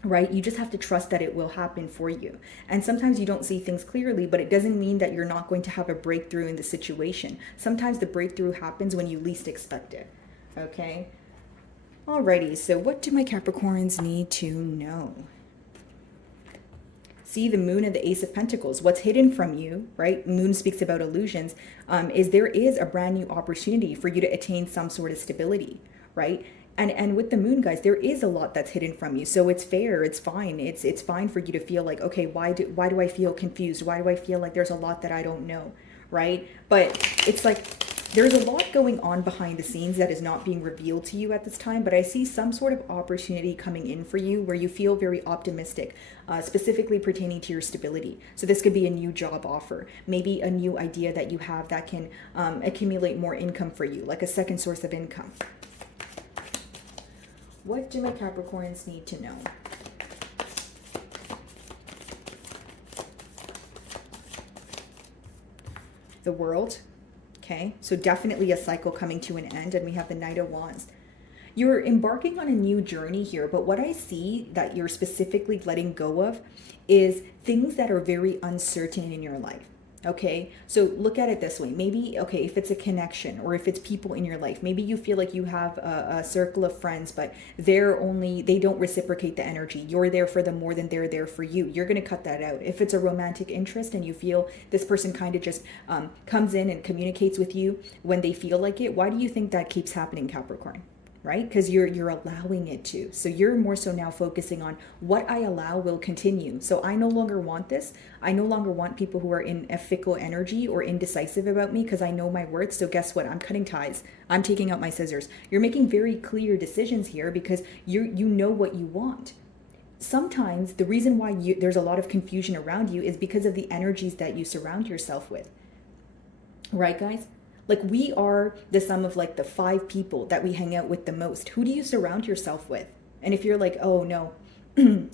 Right? You just have to trust that it will happen for you. And sometimes you don't see things clearly, but it doesn't mean that you're not going to have a breakthrough in the situation. Sometimes the breakthrough happens when you least expect it. Okay? Alrighty, so what do my Capricorns need to know? See the moon and the ace of pentacles. What's hidden from you, right? Moon speaks about illusions, is there is a brand new opportunity for you to attain some sort of stability, right? And with the moon, guys, there is a lot that's hidden from you. So it's fair, it's fine. It's fine for you to feel like, okay, why do I feel confused? Why do I feel like there's a lot that I don't know, right? But it's like there's a lot going on behind the scenes that is not being revealed to you at this time, but I see some sort of opportunity coming in for you where you feel very optimistic, specifically pertaining to your stability. So this could be a new job offer, maybe a new idea that you have that can accumulate more income for you, like a second source of income. What do my Capricorns need to know? The World. Okay, so definitely a cycle coming to an end, and we have the Knight of Wands. You're embarking on a new journey here, but what I see that you're specifically letting go of is things that are very uncertain in your life. Okay, so look at it this way. Maybe, okay, if it's a connection or if it's people in your life, maybe you feel like you have a circle of friends, but they don't reciprocate the energy. You're there for them more than they're there for you. You're going to cut that out. If it's a romantic interest and you feel this person kind of just comes in and communicates with you when they feel like it, why do you think that keeps happening, Capricorn? Right? Because you're allowing it to. So you're more so now focusing on what I allow will continue. So I no longer want this. I no longer want people who are in a fickle energy or indecisive about me because I know my worth. So guess what? I'm cutting ties. I'm taking out my scissors. You're making very clear decisions here because you know what you want. Sometimes the reason why there's a lot of confusion around you is because of the energies that you surround yourself with. Right, guys? Like we are the sum of like the 5 people that we hang out with the most. Who do you surround yourself with? And if you're like, oh no,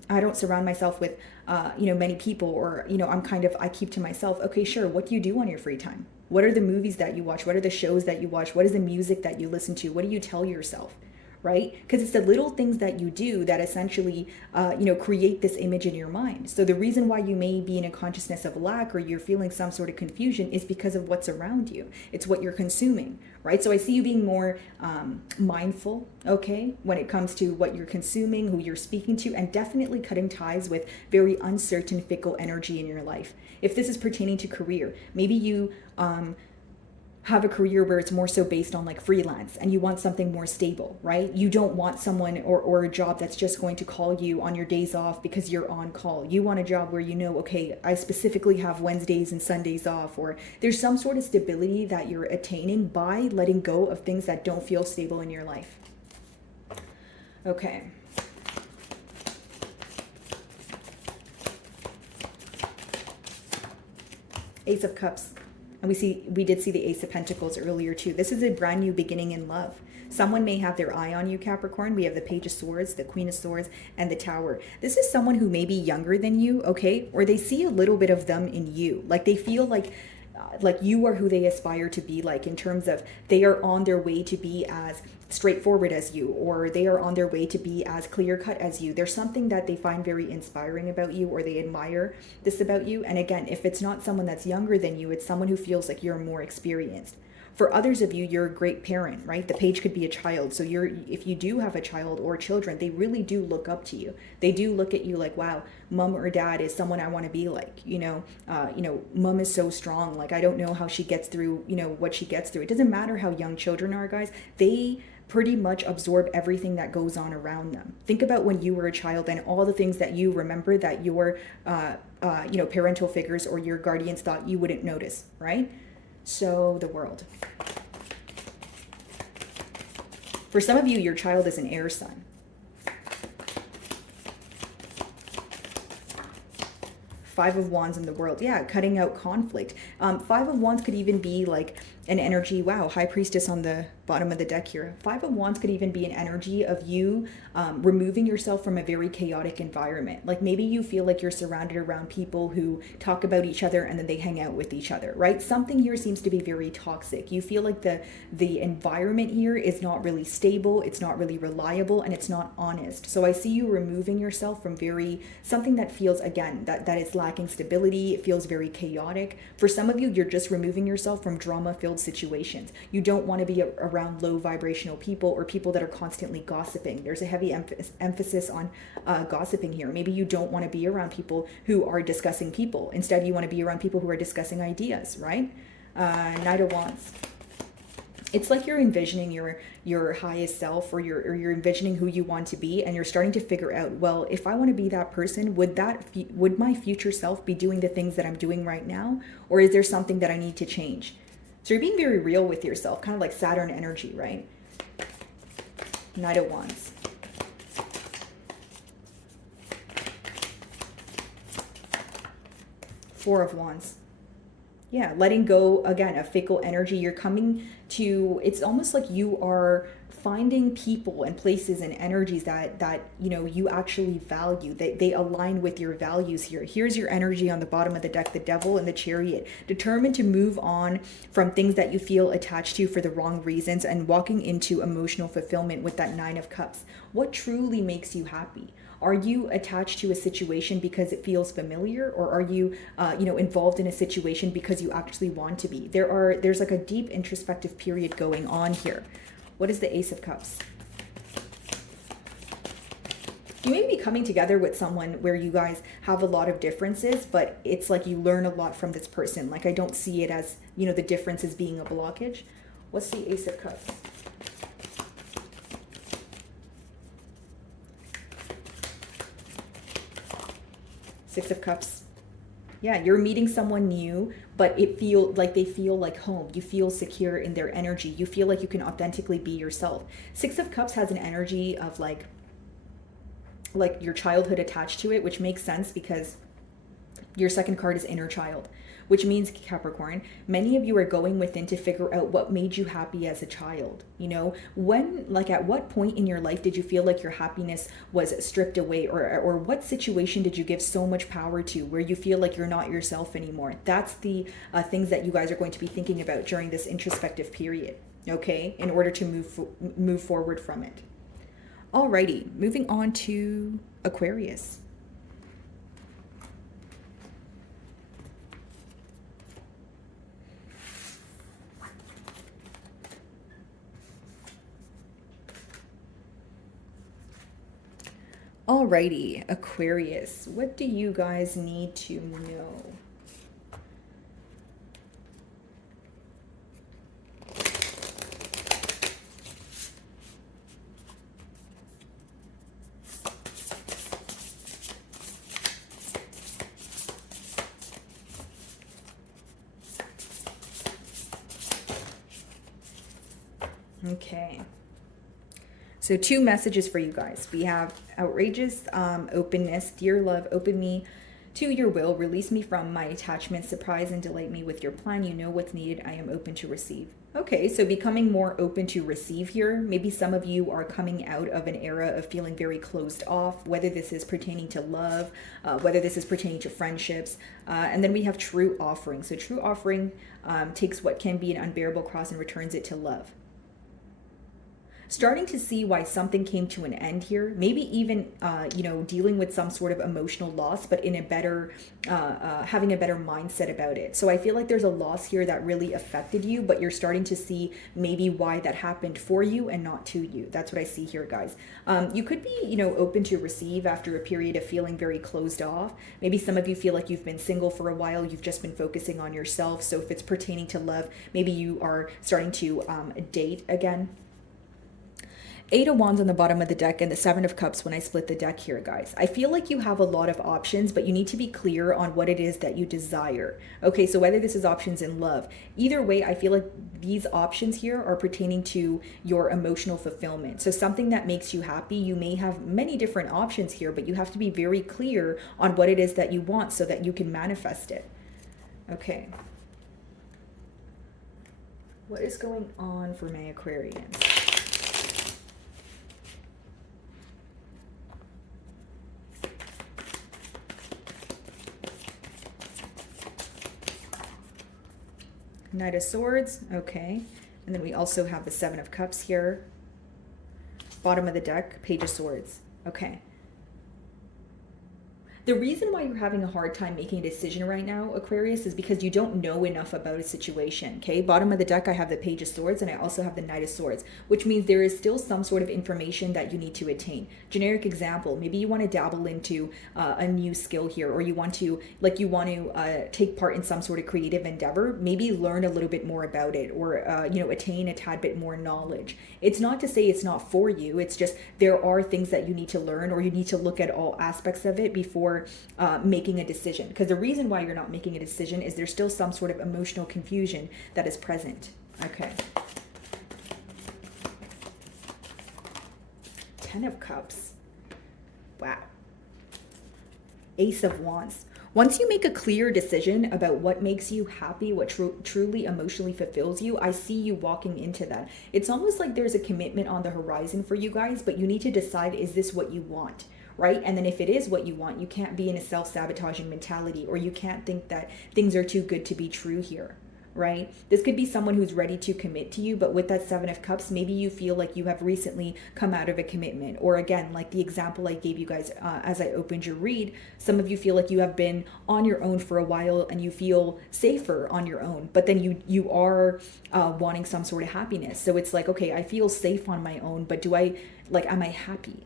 I don't surround myself with, many people, or, I keep to myself. Okay, sure. What do you do on your free time? What are the movies that you watch? What are the shows that you watch? What is the music that you listen to? What do you tell yourself? Right? Because it's the little things that you do that essentially, create this image in your mind. So the reason why you may be in a consciousness of lack or you're feeling some sort of confusion is because of what's around you. It's what you're consuming, right? So I see you being more mindful, okay, when it comes to what you're consuming, who you're speaking to, and definitely cutting ties with very uncertain, fickle energy in your life. If this is pertaining to career, maybe you have a career where it's more so based on like freelance and you want something more stable, right? You don't want someone or a job that's just going to call you on your days off because you're on call. You want a job where you know, okay, I specifically have Wednesdays and Sundays off, or there's some sort of stability that you're attaining by letting go of things that don't feel stable in your life. Okay. Ace of Cups. And we did see the Ace of Pentacles earlier too. This is a brand new beginning in love. Someone may have their eye on you, Capricorn. We have the Page of Swords, the Queen of Swords, and the Tower. This is someone who may be younger than you, okay? Or they see a little bit of them in you. Like they feel like you are who they aspire to be, like in terms of they are on their way to be as straightforward as you, or they are on their way to be as clear cut as you. There's something that they find very inspiring about you, or they admire this about you. And again, if it's not someone that's younger than you, it's someone who feels like you're more experienced. For others of you, you're a great parent, right? The page could be a child. So if you do have a child or children, they really do look up to you. They do look at you like, wow, mom or dad is someone I want to be like, mom is so strong. Like, I don't know how she gets through, what she gets through. It doesn't matter how young children are, guys. They pretty much absorb everything that goes on around them. Think about when you were a child and all the things that you remember that your, parental figures or your guardians thought you wouldn't notice, right? So the World. For some of you, your child is an air sign. Five of Wands in the World. Yeah, cutting out conflict. Five of Wands could even be like an energy. Wow, High Priestess on the bottom of the deck here. Five of Wands could even be an energy of you removing yourself from a very chaotic environment. Like maybe you feel like you're surrounded around people who talk about each other and then they hang out with each other, right? Something here seems to be very toxic. You feel like the environment here is not really stable, it's not really reliable, and it's not honest. So I see you removing yourself from something that feels, again, that is lacking stability. It feels very chaotic. For some of you, you're just removing yourself from drama-filled situations. You don't want to be around low vibrational people or people that are constantly gossiping. There's a heavy emphasis on gossiping here. Maybe you don't want to be around people who are discussing people. Instead, you want to be around people who are discussing ideas, right? Knight of Wands. It's like you're envisioning your highest self, or you're envisioning who you want to be, and you're starting to figure out, well, if I want to be that person, would my future self be doing the things that I'm doing right now, or is there something that I need to change? So you're being very real with yourself, kind of like Saturn energy, right? Knight of Wands. Four of Wands. Yeah, letting go, again, of fickle energy. You're coming to, it's almost like you are finding people and places and energies that you know, you actually value. They align with your values here. Here's your energy on the bottom of the deck, the Devil and the Chariot. Determined to move on from things that you feel attached to for the wrong reasons, and walking into emotional fulfillment with that Nine of Cups. What truly makes you happy? Are you attached to a situation because it feels familiar, or are you, you know, involved in a situation because you actually want to be? There's like a deep introspective period going on here. What is the Ace of Cups? You may be coming together with someone where you guys have a lot of differences, but it's like you learn a lot from this person. Like, I don't see it as, you know, the differences being a blockage. What's the Ace of Cups? Six of Cups. Yeah, you're meeting someone new, but they feel like home. You feel secure in their energy. You feel like you can authentically be yourself. Six of Cups has an energy of like your childhood attached to it, which makes sense because your second card is inner child, which means, Capricorn, many of you are going within to figure out what made you happy as a child. You know, when, like, at what point in your life did you feel like your happiness was stripped away, or what situation did you give so much power to where you feel like you're not yourself anymore? That's the things that you guys are going to be thinking about during this introspective period, okay, in order to move forward from it. Alrighty, moving on to Aquarius. Alrighty, Aquarius, what do you guys need to know? Okay. So two messages for you guys. We have outrageous openness. Dear love, open me to your will. Release me from my attachment. Surprise and delight me with your plan. You know what's needed. I am open to receive. Okay, so becoming more open to receive here. Maybe some of you are coming out of an era of feeling very closed off, whether this is pertaining to love, whether this is pertaining to friendships. And then we have true offering. So true offering takes what can be an unbearable cross and returns it to love. Starting to see why something came to an end here, maybe even you know, dealing with some sort of emotional loss, but in a better having a better mindset about it. So I feel like there's a loss here that really affected you, but you're starting to see maybe why that happened for you and not to you. That's what I see here, guys. You could be, you know, open to receive after a period of feeling very closed off. Maybe some of you feel like you've been single for a while, you've just been focusing on yourself. So if it's pertaining to love, maybe you are starting to date again. Eight of Wands on the bottom of the deck and the Seven of Cups when I split the deck here, guys. I feel like you have a lot of options, but you need to be clear on what it is that you desire. Okay, so whether this is options in love, either way, I feel like these options here are pertaining to your emotional fulfillment. So something that makes you happy, you may have many different options here, but you have to be very clear on what it is that you want so that you can manifest it. Okay. What is going on for my Aquarians? Knight of Swords, okay. And then we also have the Seven of Cups here. Bottom of the deck, Page of Swords, okay. The reason why you're having a hard time making a decision right now, Aquarius, is because you don't know enough about a situation, okay? Bottom of the deck, I have the Page of Swords, and I also have the Knight of Swords, which means there is still some sort of information that you need to attain. Generic example, maybe you want to dabble into a new skill here, or you want to take part in some sort of creative endeavor, maybe learn a little bit more about it, or attain a tad bit more knowledge. It's not to say it's not for you, it's just there are things that you need to learn, or you need to look at all aspects of it before making a decision. Because the reason why you're not making a decision is there's still some sort of emotional confusion that is present. Okay. 10 of Cups. Wow. Ace of Wands. Once you make a clear decision about what makes you happy, what truly emotionally fulfills you, I see you walking into that. It's almost like there's a commitment on the horizon for you guys, but you need to decide, is this what you want? Right? And then if it is what you want, you can't be in a self-sabotaging mentality, or you can't think that things are too good to be true here, right? This could be someone who's ready to commit to you, but with that 7 of Cups, maybe you feel like you have recently come out of a commitment. Or again, like the example I gave you guys as I opened your read, some of you feel like you have been on your own for a while and you feel safer on your own, but then you are wanting some sort of happiness. So it's like, okay, I feel safe on my own, but am I happy?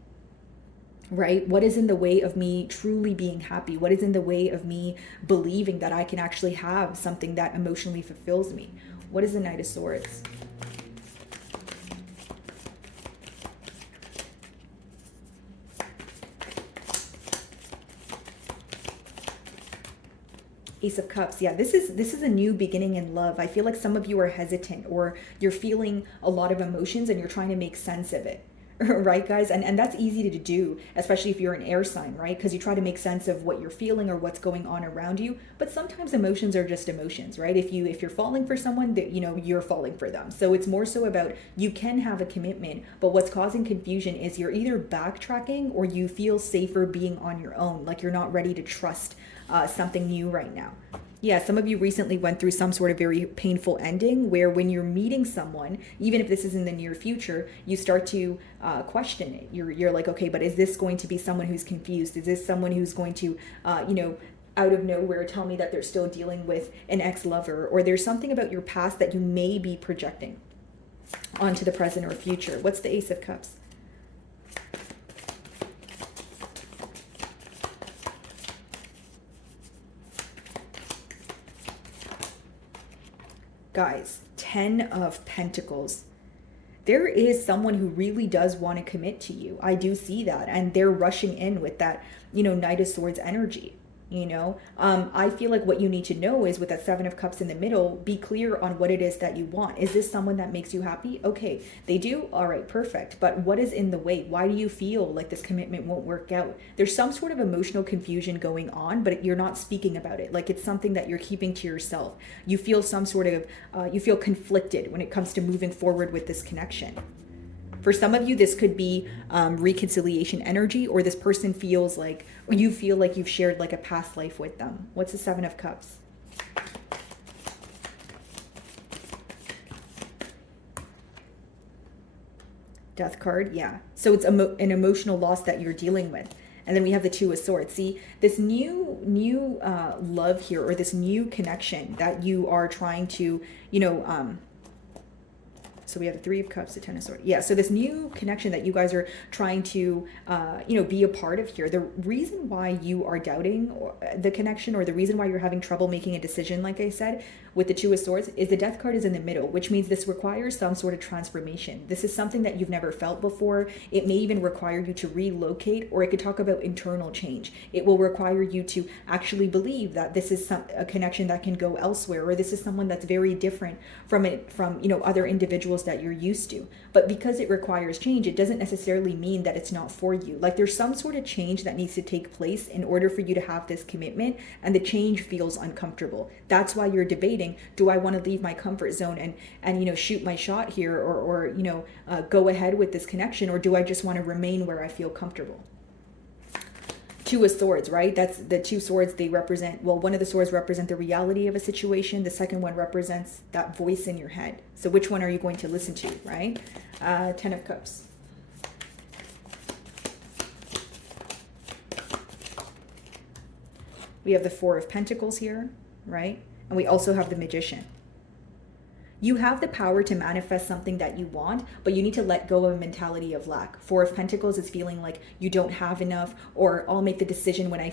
Right? What is in the way of me truly being happy? What is in the way of me believing that I can actually have something that emotionally fulfills me? What is the Knight of Swords? Ace of Cups. Yeah, this is a new beginning in love. I feel like some of you are hesitant, or you're feeling a lot of emotions and you're trying to make sense of it. Right, guys? And that's easy to do, especially if you're an air sign, right? Because you try to make sense of what you're feeling or what's going on around you. But sometimes emotions are just emotions, right? If you're falling for someone, that you're falling for them. So it's more so about, you can have a commitment, but what's causing confusion is you're either backtracking or you feel safer being on your own, like you're not ready to trust something new right now. Yeah, some of you recently went through some sort of very painful ending where when you're meeting someone, even if this is in the near future, you start to question it. You're like, okay, but is this going to be someone who's confused? Is this someone who's going to, out of nowhere tell me that they're still dealing with an ex-lover? Or there's something about your past that you may be projecting onto the present or future. What's the Ace of Cups? Guys, 10 of Pentacles. There is someone who really does want to commit to you. I do see that. And they're rushing in with that, Knight of Swords energy. I feel like what you need to know is, with that 7 of Cups in the middle, be clear on what it is that you want. Is this someone that makes you happy? Okay, they do. All right, perfect. But what is in the way? Why do you feel like this commitment won't work out? There's some sort of emotional confusion going on, but you're not speaking about it. Like it's something that you're keeping to yourself. You feel some sort of, you feel conflicted when it comes to moving forward with this connection. For some of you, this could be reconciliation energy, or this person feels like, or you feel like you've shared like a past life with them. What's the 7 of Cups? Death card, yeah. So it's an emotional loss that you're dealing with. And then we have the 2 of Swords. See, this new love here, or this new connection that you are trying to, so we have the 3 of Cups, the 10 of Swords. Yeah, so this new connection that you guys are trying to, be a part of here. The reason why you are doubting the connection, or the reason why you're having trouble making a decision, like I said, with the 2 of Swords, is the Death card is in the middle, which means this requires some sort of transformation. This is something that you've never felt before. It may even require you to relocate, or it could talk about internal change. It will require you to actually believe that this is a connection that can go elsewhere, or this is someone that's very different from other individuals that you're used to. But because it requires change, it doesn't necessarily mean that it's not for you. Like there's some sort of change that needs to take place in order for you to have this commitment, and the change feels uncomfortable. That's why you're debating, do I want to leave my comfort zone and shoot my shot here, or go ahead with this connection, or do I just want to remain where I feel comfortable? 2 of Swords, right? That's the 2 swords. They represent, well, one of the swords represent the reality of a situation. The second one represents that voice in your head. So which one are you going to listen to, right? 10 of Cups. We have the Four of Pentacles here, right? And we also have the Magician. You have the power to manifest something that you want, but you need to let go of a mentality of lack. Four of Pentacles is feeling like you don't have enough, or I'll make the decision when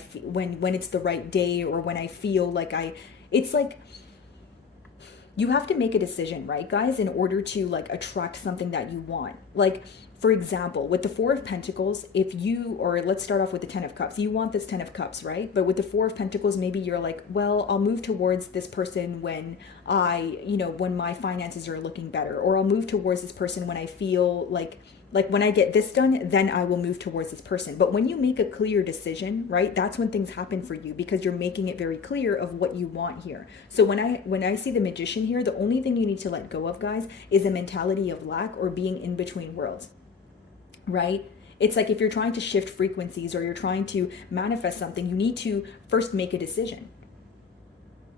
when it's the right day, or when I feel like it's like you have to make a decision, right, guys, in order to like attract something that you want. Like, for example, with the Four of Pentacles, or let's start off with the Ten of Cups. You want this Ten of Cups, right? But with the Four of Pentacles, maybe you're like, well, I'll move towards this person when when my finances are looking better, or I'll move towards this person when I feel like when I get this done, then I will move towards this person. But when you make a clear decision, right, that's when things happen for you, because you're making it very clear of what you want here. So when I see the Magician here, the only thing you need to let go of, guys, is a mentality of lack or being in between worlds, right? It's like if you're trying to shift frequencies or you're trying to manifest something, you need to first make a decision,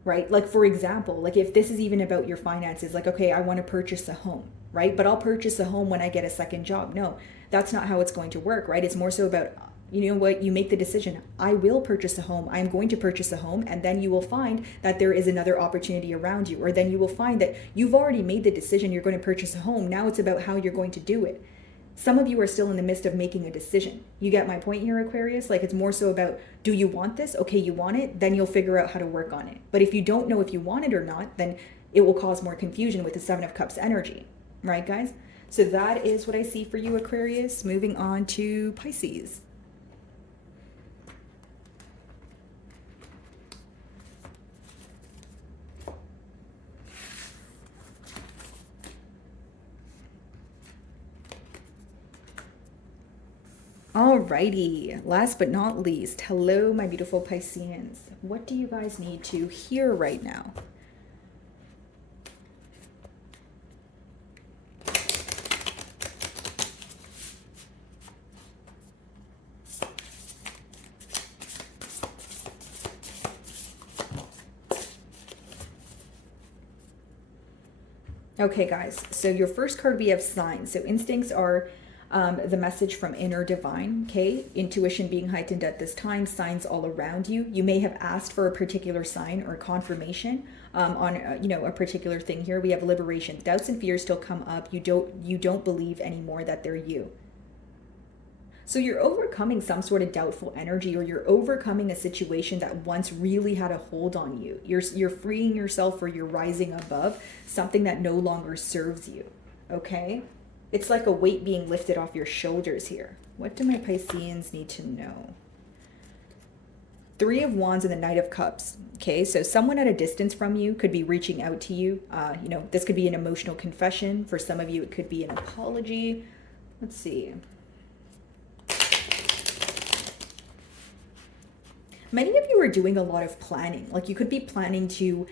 right? Like, for example, like if this is even about your finances, like, okay, I want to purchase a home, right? But I'll purchase a home when I get a second job. No, that's not how it's going to work, right? It's more so about, you know what, you make the decision. I will purchase a home. I'm going to purchase a home. And then you will find that there is another opportunity around you. Or then you will find that you've already made the decision you're going to purchase a home. Now it's about how you're going to do it. Some of you are still in the midst of making a decision. You get my point here, Aquarius? Like, it's more so about, do you want this? Okay, you want it, then you'll figure out how to work on it. But if you don't know if you want it or not, then it will cause more confusion with the Seven of Cups energy. Right, guys? So that is what I see for you, Aquarius. Moving on to Pisces. Alrighty, last but not least, hello, my beautiful Pisceans. What do you guys need to hear right now? Okay, guys, so your first card, we have signs. So instincts are the message from inner divine, okay? Intuition being heightened at this time, signs all around you. You may have asked for a particular sign or confirmation on a particular thing here. We have liberation. Doubts and fears still come up. You don't believe anymore that they're you. So you're overcoming some sort of doubtful energy, or you're overcoming a situation that once really had a hold on you. You're freeing yourself, or you're rising above something that no longer serves you, okay? It's like a weight being lifted off your shoulders here. What do my Pisceans need to know? Three of Wands and the Knight of Cups, okay? So someone at a distance from you could be reaching out to you. This could be an emotional confession. For some of you, it could be an apology. Let's see. Many of you are doing a lot of planning. Like, you could be planning to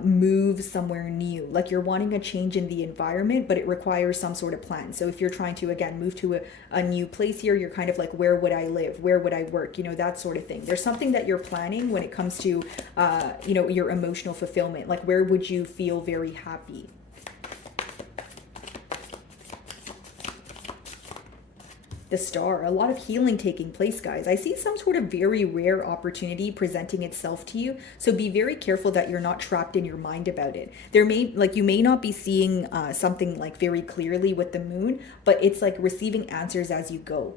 move somewhere new. Like, you're wanting a change in the environment, but it requires some sort of plan. So if you're trying to, again, move to a new place here, you're kind of like, where would I live? Where would I work? That sort of thing. There's something that you're planning when it comes to, your emotional fulfillment. Like, where would you feel very happy? The Star, a lot of healing taking place, guys. I see some sort of very rare opportunity presenting itself to you. So be very careful that you're not trapped in your mind about it. You may not be seeing something like very clearly with the moon, but it's like receiving answers as you go.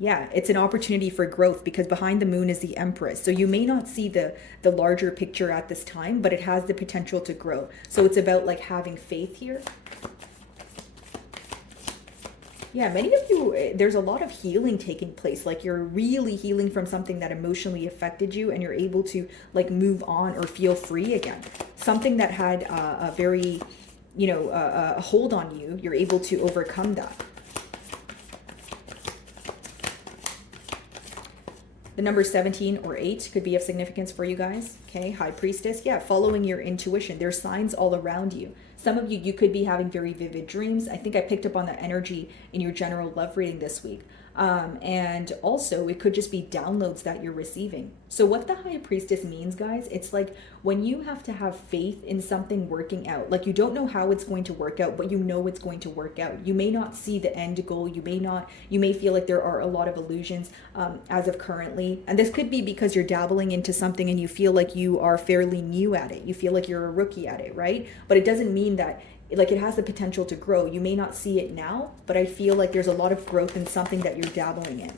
Yeah, it's an opportunity for growth, because behind the moon is the Empress. So you may not see the larger picture at this time, but it has the potential to grow. So it's about like having faith here. Yeah, many of you, there's a lot of healing taking place. Like, you're really healing from something that emotionally affected you, and you're able to like move on or feel free again. Something that had a very, a hold on you, you're able to overcome that. The number 17 or 8 could be of significance for you guys. Okay, High Priestess. Yeah, following your intuition. There's signs all around you. Some of you could be having very vivid dreams. I think I picked up on that energy in your general love reading this week. And also it could just be downloads that you're receiving. So what the High Priestess means, guys, it's like when you have to have faith in something working out, like you don't know how it's going to work out, but you know it's going to work out. You may not see the end goal. You may feel like there are a lot of illusions as of currently. And this could be because you're dabbling into something and you feel like you are fairly new at it. You feel like you're a rookie at it, right? But it doesn't mean that like it has the potential to grow. You may not see it now, but I feel like there's a lot of growth in something that you're dabbling in.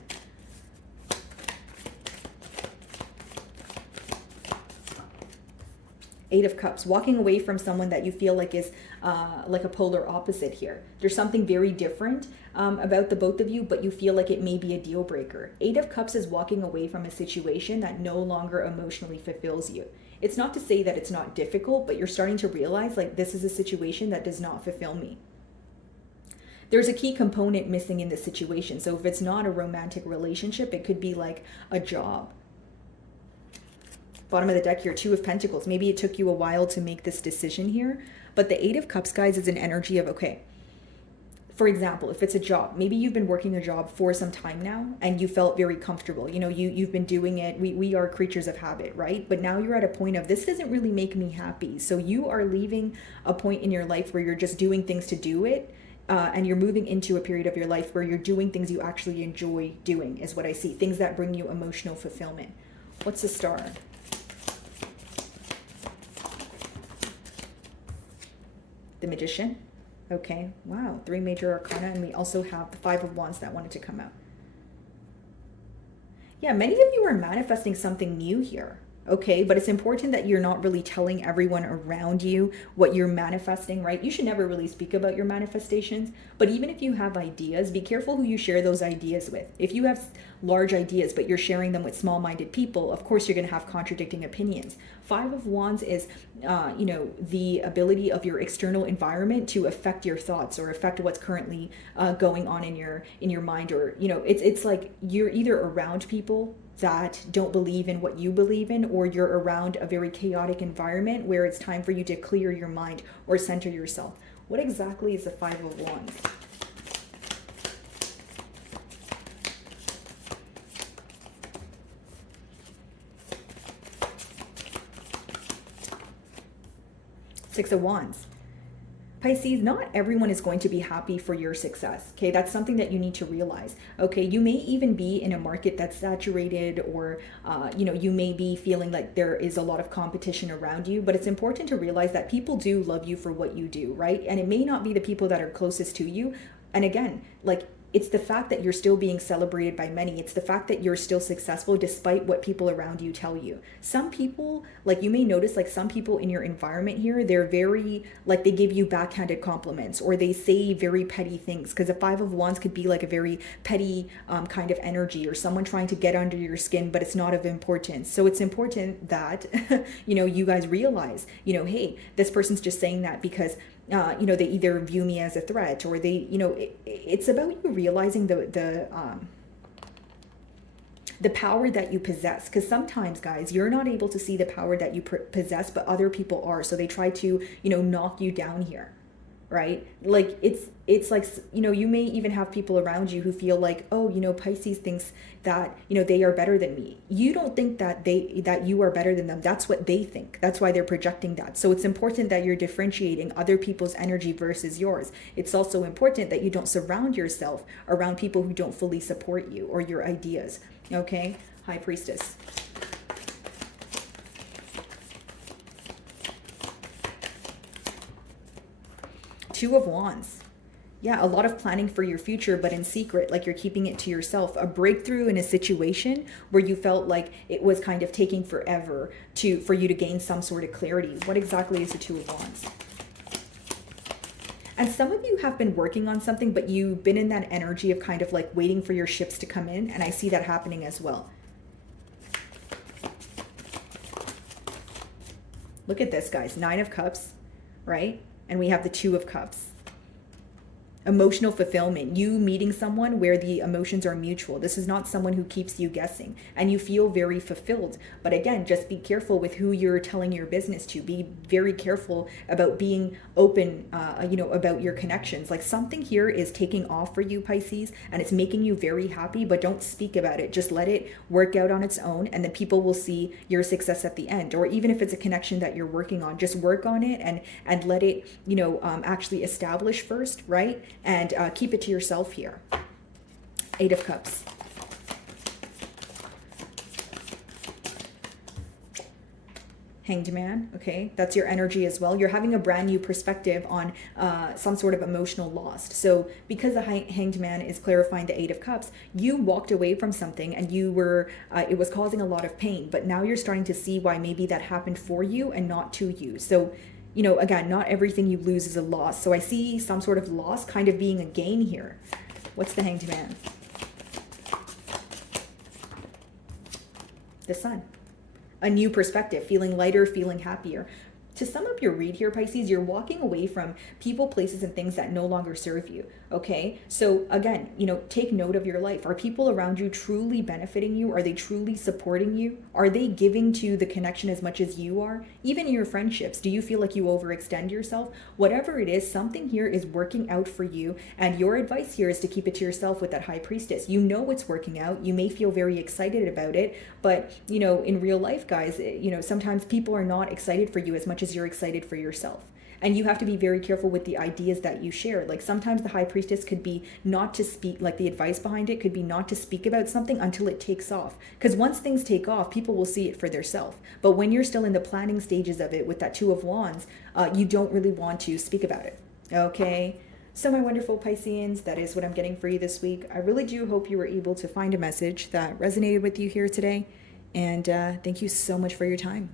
Eight of Cups, walking away from someone that you feel like is like a polar opposite here. There's something very different about the both of you, but you feel like it may be a deal breaker. Eight of Cups is walking away from a situation that no longer emotionally fulfills you. It's not to say that it's not difficult, but you're starting to realize like this is a situation that does not fulfill me. There's a key component missing in this situation. So if it's not a romantic relationship, it could be like a job. Bottom of the deck here, Two of Pentacles. Maybe it took you a while to make this decision here, but the Eight of Cups, guys, is an energy of, okay, for example, if it's a job, maybe you've been working a job for some time now and you felt very comfortable. You know, you've been doing it. We are creatures of habit, right? But now you're at a point of this doesn't really make me happy. So you are leaving a point in your life where you're just doing things to do it. And you're moving into a period of your life where you're doing things you actually enjoy doing, is what I see. Things that bring you emotional fulfillment. What's the Star? The Magician. Okay, wow, 3 major arcana, and we also have the Five of Wands that wanted to come out. Yeah, many of you are manifesting something new here, okay? But it's important that you're not really telling everyone around you what you're manifesting, right? You should never really speak about your manifestations, but even if you have ideas, be careful who you share those ideas with. If you have large ideas, but you're sharing them with small-minded people, of course you're going to have contradicting opinions. Five of Wands is, you know, the ability of your external environment to affect your thoughts or affect what's currently going on in your mind, or, you know, it's like you're either around people that don't believe in what you believe in, or you're around a very chaotic environment where it's time for you to clear your mind or center yourself. What exactly is the Five of Wands? Six of Wands. Pisces, not everyone is going to be happy for your success. Okay, that's something that you need to realize. Okay, you may even be in a market that's saturated, or you know, you may be feeling like there is a lot of competition around you, but it's important to realize that people do love you for what you do, right? And it may not be the people that are closest to you. And again, like, it's the fact that you're still being celebrated by many. It's the fact that you're still successful despite what people around you tell you. Some people, like, you may notice, like, some people in your environment here, they're very, like, they give you backhanded compliments, or they say very petty things, because the Five of Wands could be like a very petty kind of energy, or someone trying to get under your skin, but it's not of importance. So it's important that, you know, you guys realize, you know, hey, this person's just saying that because you know, they either view me as a threat, or they, you know, it's about you realizing the power that you possess. Because sometimes, guys, you're not able to see the power that you possess, but other people are. So they try to, you know, knock you down here, right? Like, it's like, you know, you may even have people around you who feel like, oh, you know, Pisces thinks that, you know, they are better than me. You don't think that that you are better than them. That's what they think. That's why they're projecting that. So it's important that you're differentiating other people's energy versus yours. It's also important that you don't surround yourself around people who don't fully support you or your ideas. Okay? High Priestess. Two of Wands. Yeah, a lot of planning for your future, but in secret, like you're keeping it to yourself. A breakthrough in a situation where you felt like it was kind of taking forever for you to gain some sort of clarity. What exactly is the Two of Wands? And some of you have been working on something, but you've been in that energy of kind of like waiting for your ships to come in. And I see that happening as well. Look at this, guys. Nine of Cups, right? And we have the Two of Cups. Emotional fulfillment, you meeting someone where the emotions are mutual. This is not someone who keeps you guessing, and you feel very fulfilled. But again, just be careful with who you're telling your business to. Be very careful about being open, about your connections. Like something here is taking off for you, Pisces, and it's making you very happy, but don't speak about it. Just let it work out on its own, and then people will see your success at the end. Or even if it's a connection that you're working on, just work on it and let it, actually establish first, right? And keep it to yourself here. 8 of Cups. Hanged Man, okay? That's your energy as well. You're having a brand new perspective on some sort of emotional loss. So because the Hanged Man is clarifying the 8 of Cups, you walked away from something and you were, it was causing a lot of pain, but now you're starting to see why maybe that happened for you and not to you. So again, not everything you lose is a loss. So I see some sort of loss kind of being a gain here. What's the Hanged Man? The Sun. A new perspective, feeling lighter, feeling happier. To sum up your read here, Pisces, you're walking away from people, places, and things that no longer serve you, okay? So again, take note of your life. Are people around you truly benefiting you? Are they truly supporting you? Are they giving to the connection as much as you are? Even in your friendships, do you feel like you overextend yourself? Whatever it is, something here is working out for you, and your advice here is to keep it to yourself with that High Priestess. You know it's working out. You may feel very excited about it, but, in real life, guys, sometimes people are not excited for you as much as you're excited for yourself. And you have to be very careful with the ideas that you share. Like sometimes the High Priestess could be not to speak, like the advice behind it could be not to speak about something until it takes off. Because once things take off, people will see it for themselves. But when you're still in the planning stages of it with that 2 of Wands, you don't really want to speak about it. Okay? So my wonderful Pisceans, that is what I'm getting for you this week. I really do hope you were able to find a message that resonated with you here today. And thank you so much for your time.